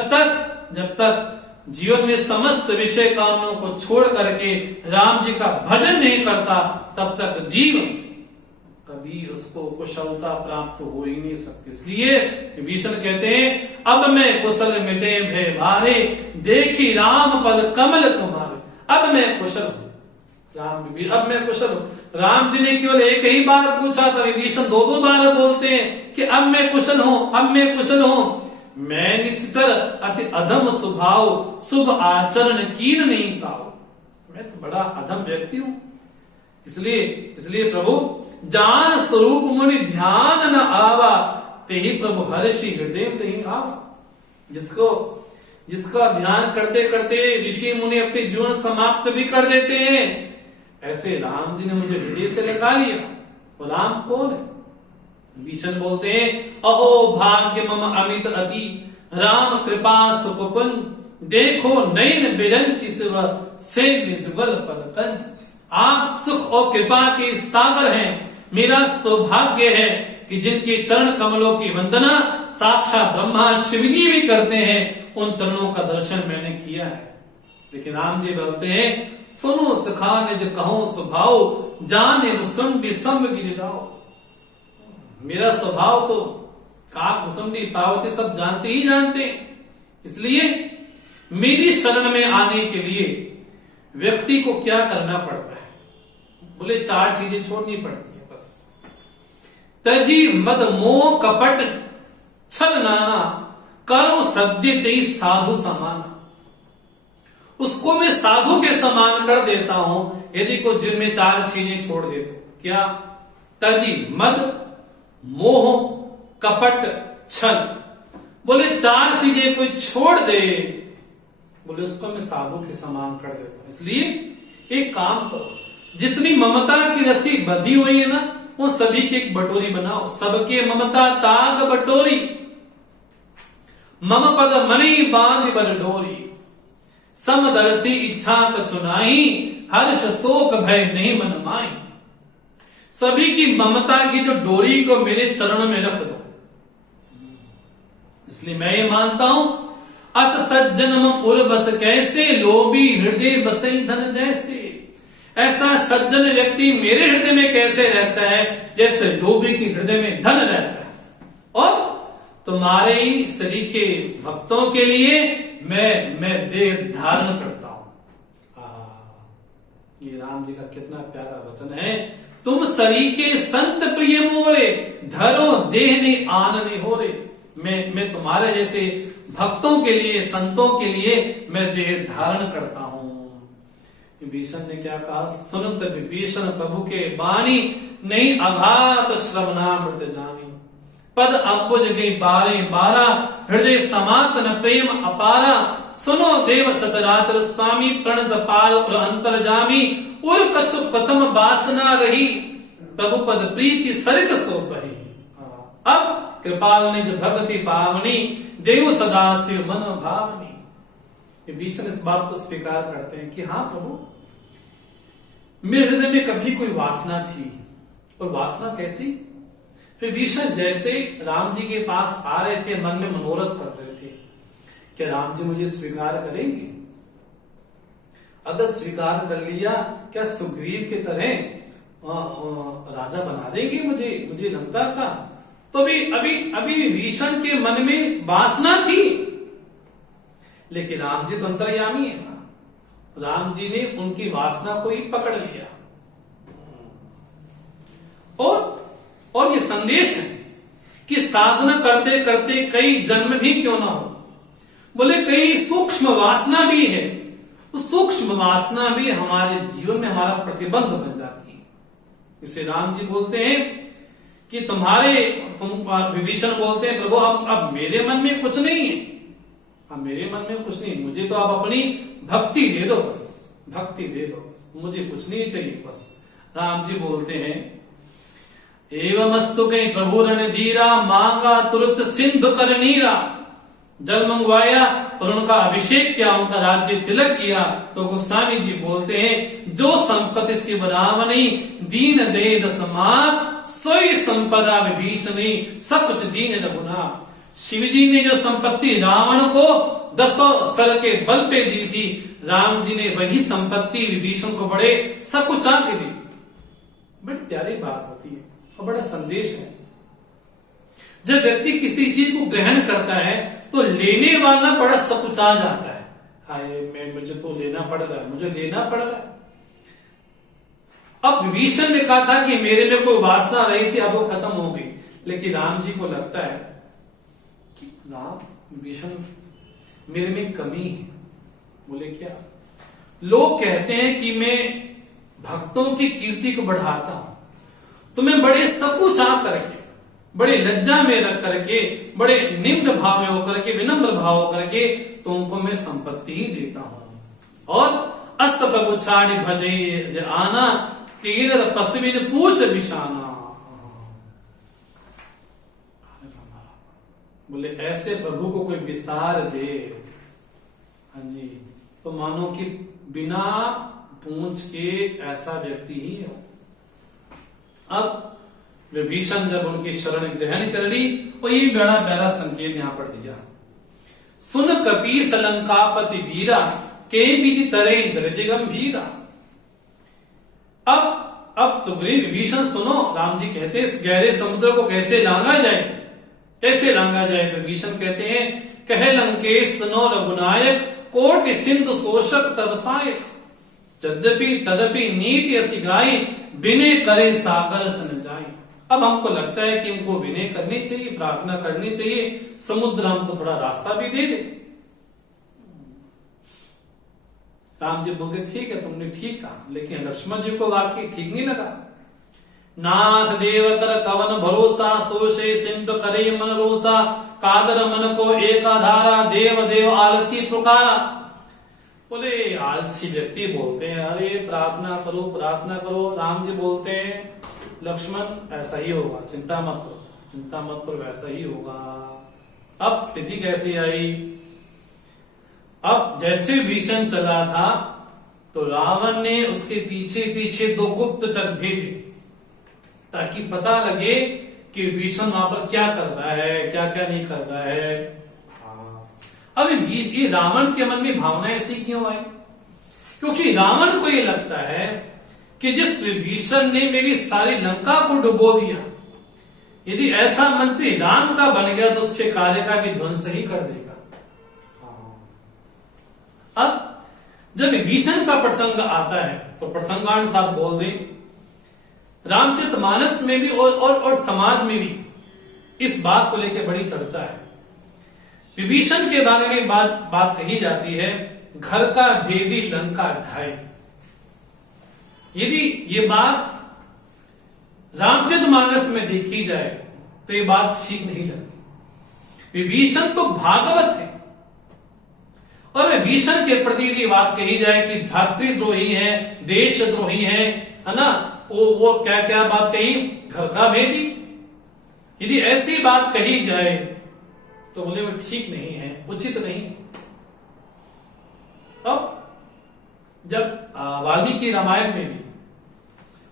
तक जीवन में समस्त विषय कामों को छोड़ करके राम जी का भजन नहीं करता, तब तक जीव कभी उसको कुशलता प्राप्त हो ही नहीं सकती। इसलिए विभीषण कहते हैं अब मैं कुशल मिटे भय भारे, देखी राम पद कमल तुम्हारे। अब मैं कुशल हूं, अब मैं कुशल हूं। राम जी ने केवल एक ही बार पूछा था, विभीषण दो बार बोलते हैं कि अब मैं कुशल हूं, अब मैं कुशल हूं। मैं निश्चर अति अधम स्वभाव, शुभ आचरण कीन नहीं ताऊ। मैं तो बड़ा अधम व्यक्ति हूं। इसलिए प्रभु जान स्वरूप मुनि ध्यान न आवा, ते ही प्रभु हर्षि हृदय नहीं आवा। जिसका ध्यान करते करते ऋषि मुनि अपने जीवन समाप्त भी कर देते हैं, ऐसे राम जी ने मुझे हृदय से लगा लिया। वो राम कौन है? विभीषण बोलते हैं अहो भाग्य मम अमित अति, राम कृपा सुकुन, देखो नयन बिरंची शिव से विज्वल पदतन। आप सुख और कृपा के सागर हैं। मेरा सौभाग्य है कि जिनके चरण कमलों की वंदना साक्षात ब्रह्मा शिव जी भी करते हैं, उन चरणों का दर्शन मैंने किया है। लेकिन राम जी बोलते हैं सुनो सखा निज कहो स्वभाव, जाने सुन विषम गिरिराव। मेरा स्वभाव तो काक कुसुंडी पार्वती सब जानते ही जानते। इसलिए मेरी शरण में आने के लिए व्यक्ति को क्या करना पड़ता है? बोले 4 चीजें छोड़नी पड़ती है बस। तजी मद मोह कपट छल नाना, करो सद्य तेई साधु समाना। उसको मैं साधु के समान कर देता हूं यदि को जिनमें 4 चीजें छोड़ दे तो। क्या? तजी मद मोह कपट छल। बोले 4 चीजें कोई छोड़ दे, बोले उसको मैं साधु के समान कर देता हूं। इसलिए एक काम करो, जितनी ममता की रस्सी बंधी हुई है ना, वो सभी की एक बटोरी बनाओ। सबके ममता ताग बटोरी, मम पद मणि बांध बर डोरी, समदर्शी इच्छा कछु नाही, हर्ष शोक भय नहीं मन माई। सभी की ममता की जो डोरी को मेरे चरणों में रख दो। इसलिए मैं ये मानता हूं अस सज्जन पुर बस कैसे, लोभी हृदय बसे धन जैसे। ऐसा सज्जन व्यक्ति मेरे हृदय में कैसे रहता है जैसे लोभी की हृदय में धन रहता है। और तुम्हारे ही सरीखे भक्तों के लिए मैं देह धारण करता हूं। ये राम जी का कितना प्यारा वचन है। तुम सरीखे संत प्रिय मोरे, धरो देह ने आन ने हो रे। मैं तुम्हारे जैसे भक्तों के लिए, संतों के लिए मैं देह धारण करता हूं। विभीषण ने क्या कहा? सुनत विभीषण प्रभु के बानी, नहीं अघात श्रवणामृत जानी। पद अंबुज गई 12 हृदय समातन प्रेम अपारा। सुनो देव सचराचर स्वामी, प्रणत पाल और अंतर्जामी। उर कछु प्रथम वासना रही, प्रभु पद प्रीति सरित सो पही। अब कृपाल निज भगति पावनी, देव सदा से मन भावनी। विभीषण इस बात को स्वीकार करते हैं कि हाँ प्रभु, मेरे हृदय में कभी कोई वासना थी और वासना कैसी? विभीषण जैसे राम जी के पास आ रहे थे, मन में मनोरथ कर रहे थे, क्या राम जी मुझे स्वीकार करेंगे? अगर स्वीकार कर लिया, क्या सुग्रीव के तरह राजा बना देंगे मुझे लंका का? तो भी अभी विभीषण के मन में वासना थी, लेकिन राम जी तो अंतर्यामी है ना, राम जी ने उनकी वासना को ही पकड़ लिया। और ये संदेश है कि साधना करते करते कई जन्म भी क्यों ना हो, बोले कई सूक्ष्म वासना भी है, उस सूक्ष्म वासना भी हमारे जीवन में हमारा प्रतिबंध बन जाती है। इसे राम जी बोलते हैं कि विभीषण बोलते हैं, प्रभु अब मेरे मन में कुछ नहीं है, अब मेरे मन में कुछ नहीं, मुझे तो आप अपनी भक्ति दे दो, बस भक्ति दे दो, बस मुझे कुछ नहीं चाहिए। बस राम जी बोलते हैं, एवमस्तु कहीं प्रभु रणधीरा, मांगा तुरंत सिंधु कर नीरा। जल मंगवाया और उनका अभिषेक किया, उनका राज्य तिलक किया। तो गोस्वामी जी बोलते हैं, जो संपत्ति शिव रावणी दीन दे दसमान, सोई संपदा विभीषणी सकुच दीन रघुनाथ। शिव जी ने जो संपत्ति रावण को 10 सर के बल पे दी थी, राम जी ने वही संपत्ति विभीषण को बड़े सकुचा के दी। बड़ी प्यारी बात होती है और बड़ा संदेश है। जब व्यक्ति किसी चीज को ग्रहण करता है तो लेने वाला बड़ा सकुचा जाता है, हाय मुझे तो लेना पड़ रहा है, मुझे लेना पड़ रहा है। अब विभीषण ने कहा था कि मेरे में कोई वासना रही थी, अब वो खत्म हो गई, लेकिन राम जी को लगता है कि राम विभीषण मेरे में कमी है। बोले क्या? लोग कहते हैं कि मैं भक्तों की कीर्ति को बढ़ाता हूं, तो मैं बड़े सकुचा करके, बड़े लज्जा में रख करके, बड़े निम्न भाव में होकर के, विनम्र भाव होकर के तुमको मैं संपत्ति ही देता हूं। और अस बगुछाड़ी भजे आना, तीर पसविन पूछ बिशाना। बोले ऐसे प्रभु को कोई विसार दे, हाँ जी, तो मानो कि बिना पूछ के ऐसा व्यक्ति ही हो। अब विभीषण जब उनकी शरण ग्रहण कर ली, तो ये बड़ा प्यारा संकेत यहां पर दिया, सुन कपीस लंकापति वीरा, के विधि तरे जलति गंभीरा। अब सुग्रीव विभीषण सुनो, राम जी कहते हैं इस गहरे समुद्र को कैसे लांगा जाए, कैसे लांगा जाए? तो विभीषण कहते हैं, कह लंकेश सुनो रघुनायक, कोटि सिंधु शोषक तबसायक। यद्यपि तदपि नीति असी गाई, विनय करे सागर सन जाए। अब हमको लगता है कि हमको विनय करनी चाहिए, प्रार्थना करनी चाहिए, समुद्र हमको थोड़ा रास्ता भी दे दे। राम जी बोलते ठीक है, तुमने ठीक कहा, लेकिन लक्ष्मण जी को वाकई ठीक नहीं लगा। नाथ देव कर कवन भरोसा, सोचे सिंधु करे मन रोसा, कादर मन को एकाधारा, देव देव आलसी पुकारा। बोले आलसी व्यक्ति बोलते हैं, अरे प्रार्थना करो प्रार्थना करो। राम जी बोलते हैं, लक्ष्मण ऐसा ही होगा, चिंता मत करो, चिंता मत करो, ऐसा ही होगा। अब स्थिति कैसी आई? अब जैसे भीषण चला था तो रावण ने उसके पीछे पीछे 2 गुप्तचर भेजे, ताकि पता लगे कि भीषण वहां पर क्या कर रहा है, क्या क्या नहीं कर रहा है। अब ये रावण के मन में भावना ऐसी क्यों आई? क्योंकि रावण को ये लगता है कि जिस विभीषण ने मेरी सारी लंका को डुबो दिया, यदि ऐसा मंत्री राम का बन गया तो उसके कार्य का भी ध्वंस ही कर देगा। अब जब विभीषण का प्रसंग आता है तो प्रसंगानुसार बोल दे, रामचरितमानस में भी और समाज में भी इस बात को लेकर बड़ी चर्चा है। विभीषण के बारे में बात कही जाती है, घर का भेदी लंका ढाई। यदि ये बात रामचरितमानस में देखी जाए तो ये बात ठीक नहीं लगती। विभीषण तो भागवत है, और विभीषण के प्रति यदि बात कही जाए कि धातृद्रोही है, देशद्रोही है ना, वो क्या क्या बात कही, घर का भेदी, यदि ऐसी बात कही जाए तो बोले वो ठीक नहीं है, उचित नहीं है। अब जब वाल्मीकि रामायण में भी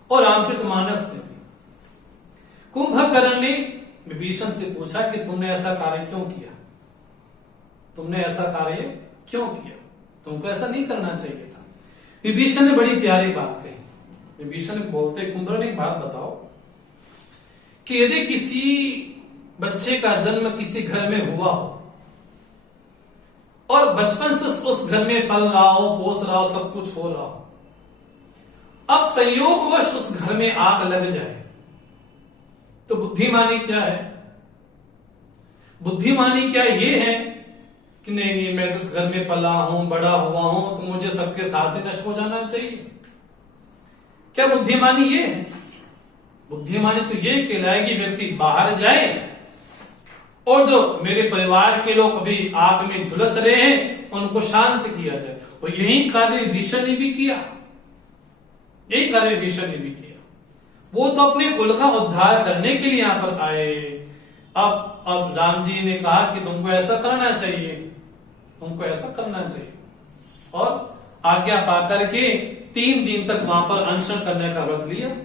और रामचरितमानस में भी कुंभकर्ण ने विभीषण से पूछा कि तुमने ऐसा कार्य क्यों किया, तुमने ऐसा कार्य क्यों किया, तुमको ऐसा नहीं करना चाहिए था। विभीषण ने बड़ी प्यारी बात कही। विभीषण बोलते, कुंभकर्ण एक बात बताओ कि यदि किसी बच्चे का जन्म किसी घर में हुआ हो और बचपन से उस घर में पल रहा हो, पोस रहा हो, सब कुछ हो रहा हो, अब संयोगवश उस घर में आग लग जाए, तो बुद्धिमानी क्या है? बुद्धिमानी क्या ये है कि नहीं नहीं मैं तो इस घर में पला हूं, बड़ा हुआ हूं, तो मुझे सबके साथ ही नष्ट हो जाना चाहिए? क्या बुद्धिमानी ये है? बुद्धिमानी तो ये कहलाएगी व्यक्ति बाहर जाए और जो मेरे परिवार के लोग अभी आग में झुलस रहे हैं उनको शांत किया जाए। और यही कार्य विभीषण ने भी किया, यही कार्य विभीषण ने भी किया। वो तो अपने कुल का उद्धार करने के लिए यहां पर आए। अब राम जी ने कहा कि तुमको ऐसा करना चाहिए, तुमको ऐसा करना चाहिए, और आज्ञा पाकर के 3 दिन तक वहां पर अनशन करने का व्रत लिया।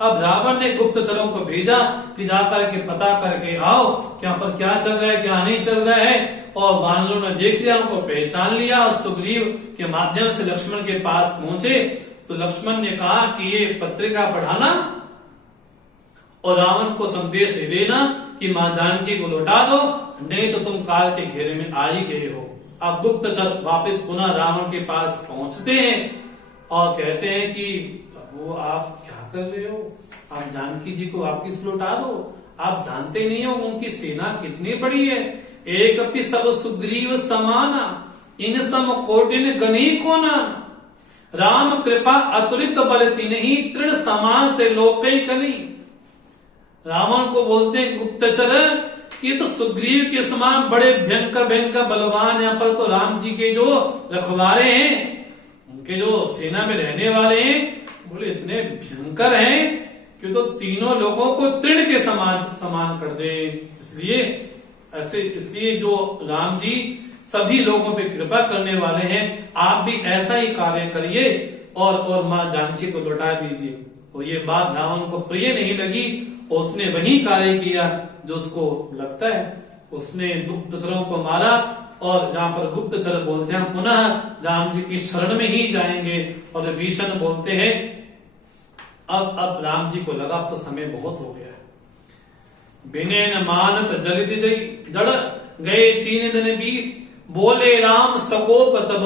अब रावण ने गुप्तचरों को भेजा कि जाकर के पता करके आओ कि यहाँ पर क्या चल रहा है, क्या नहीं चल रहा है। और वानरों ने देख लिया, उनको पहचान लिया और सुग्रीव के माध्यम से लक्ष्मण के पास पहुंचे। तो लक्ष्मण ने कहा कि ये पत्रिका पढ़ाना और रावण को संदेश देना कि मां जानकी को लौटा दो, नहीं तो तुम काल के घेरे में आ ही गए हो। अब गुप्तचर वापस पुनः रावण के पास पहुंचते हैं और कहते हैं कि प्रभु आप क्या कर रहे हो, आप जानकी जी को वापिस लौटा दो। आप जानते नहीं हो उनकी सेना कितनी बड़ी है। एक अपि सब सुग्रीव समाना, इन सम कोटिन गणी को ना, राम कृपा अतुलित बल तिन्हि तृण समान त्रिलोकै कली। रावण को बोलते हैं गुप्तचर, ये तो सुग्रीव के समान बड़े भयंकर भयंकर बलवान, यहाँ पर तो राम जी के जो रखवारे हैं, उनके जो सेना में रहने वाले हैं, बोले इतने भयंकर हैं कि तो तीनों लोगों को तृण के समान कर दे। इसलिए जो राम जी सभी लोगों पे कृपा करने वाले हैं, आप भी ऐसा ही कार्य करिए और मां जानकी को लौटा दीजिए। और ये बात रावण को प्रिय नहीं लगी, उसने वही कार्य किया जो उसको लगता है। उसने गुप्तचरों को मारा और जहां पर गुप्तचर बोलते हैं पुनः राम जी की शरण में ही जाएंगे। और विभीषण बोलते हैं अब राम जी को लगा अब तो समय बहुत हो गया है। बिने न मानत जलित जड़ गए 3 दिन बीत, बोले राम सकोप तब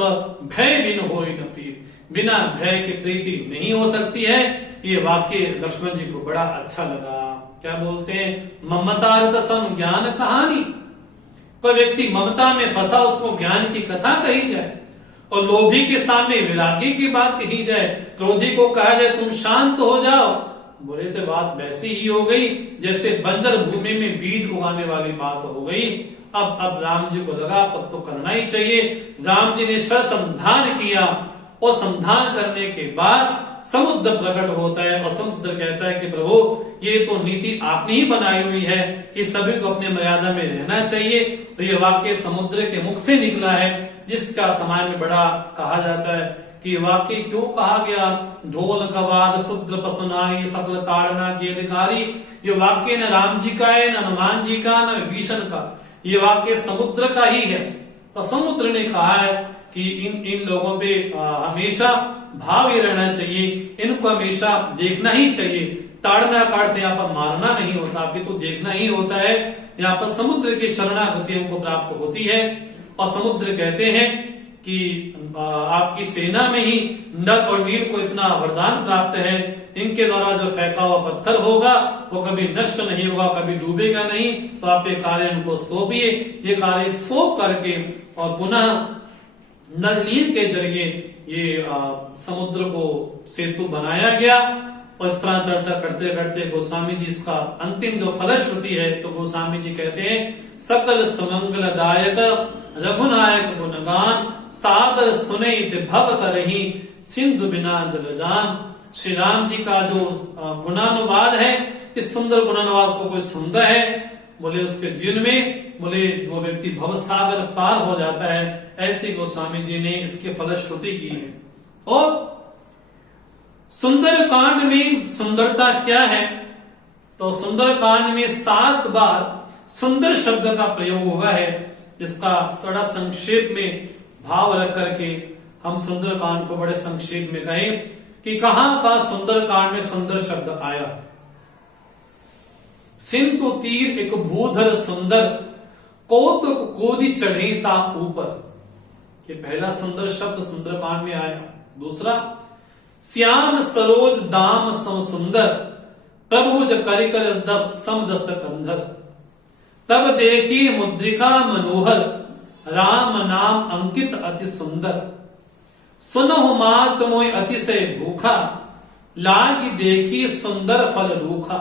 भय बिन होई न पीर। बिना भय की प्रीति नहीं हो सकती है। ये वाक्य लक्ष्मण जी को बड़ा अच्छा लगा। क्या बोलते हैं, ममतार्थ सम ज्ञान कहानी। कोई व्यक्ति ममता में फंसा, उसको ज्ञान की कथा कही जाए, और लोभी के सामने वैराग्य की बात कही जाए, क्रोधी को कहा जाए तुम शांत हो जाओ, बोले तो बात वैसी ही हो गई जैसे बंजर भूमि में बीज उगाने वाली बात हो गई। अब राम जी को लगा तब तो करना ही चाहिए। राम जी ने संधान किया और संधान करने के बाद समुद्र प्रकट होता है और समुद्र कहता है कि प्रभु ये तो नीति आपने ही बनाई हुई है कि सभी को अपने मर्यादा में रहना चाहिए। तो ये वाक्य समुद्र के मुख से निकला है, जिसका समाज में बड़ा कहा जाता है कि वाक्य क्यों कहा गया, ढोल कवाद शूद्र पसुनारी सकल ताड़ना के अधिकारी। ये वाक्य न राम जी का है, न हनुमान जी का, न विभीषण का, ये वाक्य समुद्र का ही है। तो समुद्र ने कहा है कि इन लोगों पे हमेशा भाव ये रहना चाहिए, इनको हमेशा देखना ही चाहिए। ताड़ना का अर्थ यहाँ पर मारना नहीं होता, अभी तो देखना ही होता है। यहाँ पर समुद्र की शरणागति हमको प्राप्त होती है। और समुद्र कहते हैं कि आपकी सेना में ही नल और नील को इतना वरदान प्राप्त है, इनके द्वारा जो फेंका हुआ पत्थर होगा वो कभी नष्ट नहीं होगा, कभी डूबेगा नहीं। तो आप ये कार्य उनको सौंपिए। ये कार्य सौंप करके और पुनः नल नील के जरिए ये समुद्र को सेतु बनाया गया। और इस तरह चर्चा करते करते गोस्वामी जी इसका अंतिम जो फलश्रुति है, तो गोस्वामी जी कहते हैं सकल सुमंगलदायक रघुनायक गुणगान, सागर सुनित भव तरहि सिंधु बिना जलजान। श्री राम जी का जो गुणानुवाद है, इस सुंदर गुणानुवाद को कोई सुनता है, बोले उसके जीवन में बोले वो व्यक्ति भवसागर पार हो जाता है। ऐसे गोस्वामी जी ने इसकी फलश्रुति की है। और सुंदर कांड में सुंदरता क्या है, तो सुंदरकांड में 7 बार सुंदर शब्द का प्रयोग हुआ है, जिसका थोड़ा संक्षेप में भाव रख करके हम सुंदरकांड को बड़े संक्षेप में कहें कि कहां का सुंदरकांड में सुंदर शब्द आया। सिंधु तीर एक भूधर सुंदर, कौतुक कोदि चढ़े ता ऊपर। ये पहला सुंदर शब्द सुंदरकांड में आया। दूसरा, श्याम सरोज दाम सम सुंदर, प्रभु करिकर दब समदस कंधर। तब देखी मुद्रिका मनोहर, राम नाम अंकित अति सुंदर। सुनहु मात मोय अतिशय भूखा, लागी देखी सुंदर फल रूखा।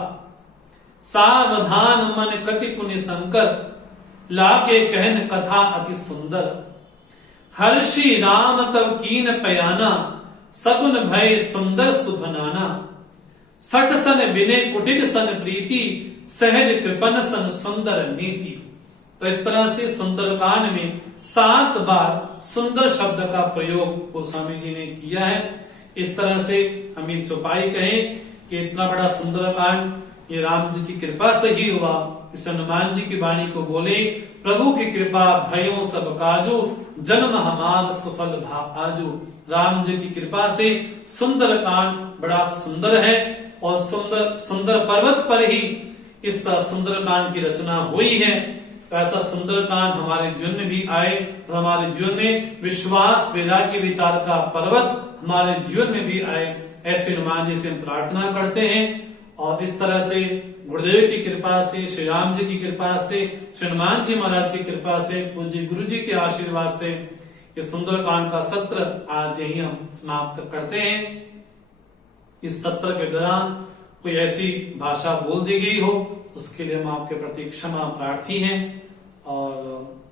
सावधान मन कटि पुनि शंकर, लागे कहन कथा अति सुंदर। हर्षि राम तब कीन पयाना, सगुन भय सुंदर सुभनाना। सठ सन विनय कुटिल सन प्रीति, सहज कृपन सन सुंदर नीति। तो इस तरह से सुंदरकांड में 7 बार सुंदर शब्द का प्रयोग गोस्वामी जी ने किया है। इस तरह से हम एक चौपाई कहें कि इतना बड़ा सुंदरकांड ये राम जी की कृपा से ही हुआ। इस हनुमान जी की वाणी को बोले, प्रभु की कृपा भयों सब काजू, जन्म हमार सुफल भा आजू। राम जी की कृपा से सुंदरकांड बड़ा सुंदर है और सुंदर पर्वत पर ही इस सुंदरकांड की रचना हुई है। तो ऐसा सुंदरकांड हमारे जीवन में भी आए, हमारे जीवन में विश्वास वैराग्य विचार का पर्वत हमारे जीवन में भी आए, ऐसे हनुमान जी से हम प्रार्थना करते हैं। और इस तरह से गुरुदेव की कृपा से, श्री राम जी की कृपा से, श्री हनुमान जी महाराज की कृपा से, पूज्य गुरु जी के आशीर्वाद से ये सुंदरकांड का सत्र आज यही हम समाप्त करते हैं। इस सत्र के दौरान कोई ऐसी भाषा बोल दी गई हो उसके लिए हम आपके प्रति क्षमा प्रार्थी हैं। और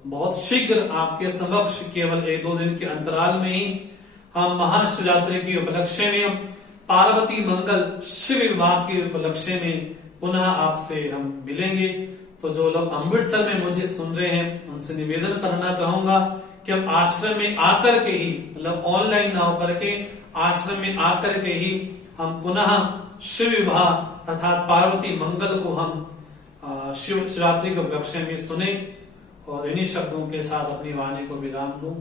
बहुत शीघ्र आपके समक्ष केवल 1-2 दिन के अंतराल में ही हम महाशिवरात्रि की उपलक्ष्य में, पार्वती मंगल शिव विवाह के उपलक्ष्य में पुनः आपसे हम मिलेंगे। तो जो लोग अमृतसर में मुझे सुन रहे हैं उनसे निवेदन करना चाहूंगा कि हम आश्रम में आकर के ही, मतलब ऑनलाइन ना होकर के आश्रम में आकर के ही हम पुनः शिव विवाह अर्थात पार्वती मंगल को हम शिवरात्रि के उपलक्ष्य में सुने। और इन्हीं शब्दों के साथ अपनी वाणी को विराम दूं।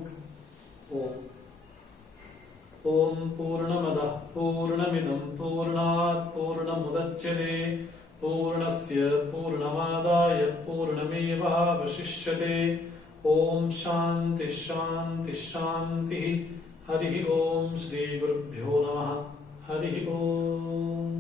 ओम पूर्णमदः पूर्णमिदं पूर्णात् पूर्णमुदच्यते, पूर्णस्य पूर्णमादाय पूर्णमेवावशिष्यते। ओम शांति शांति शांति। हरि ओम। श्री गुरुभ्यो नमः। हरि ओम।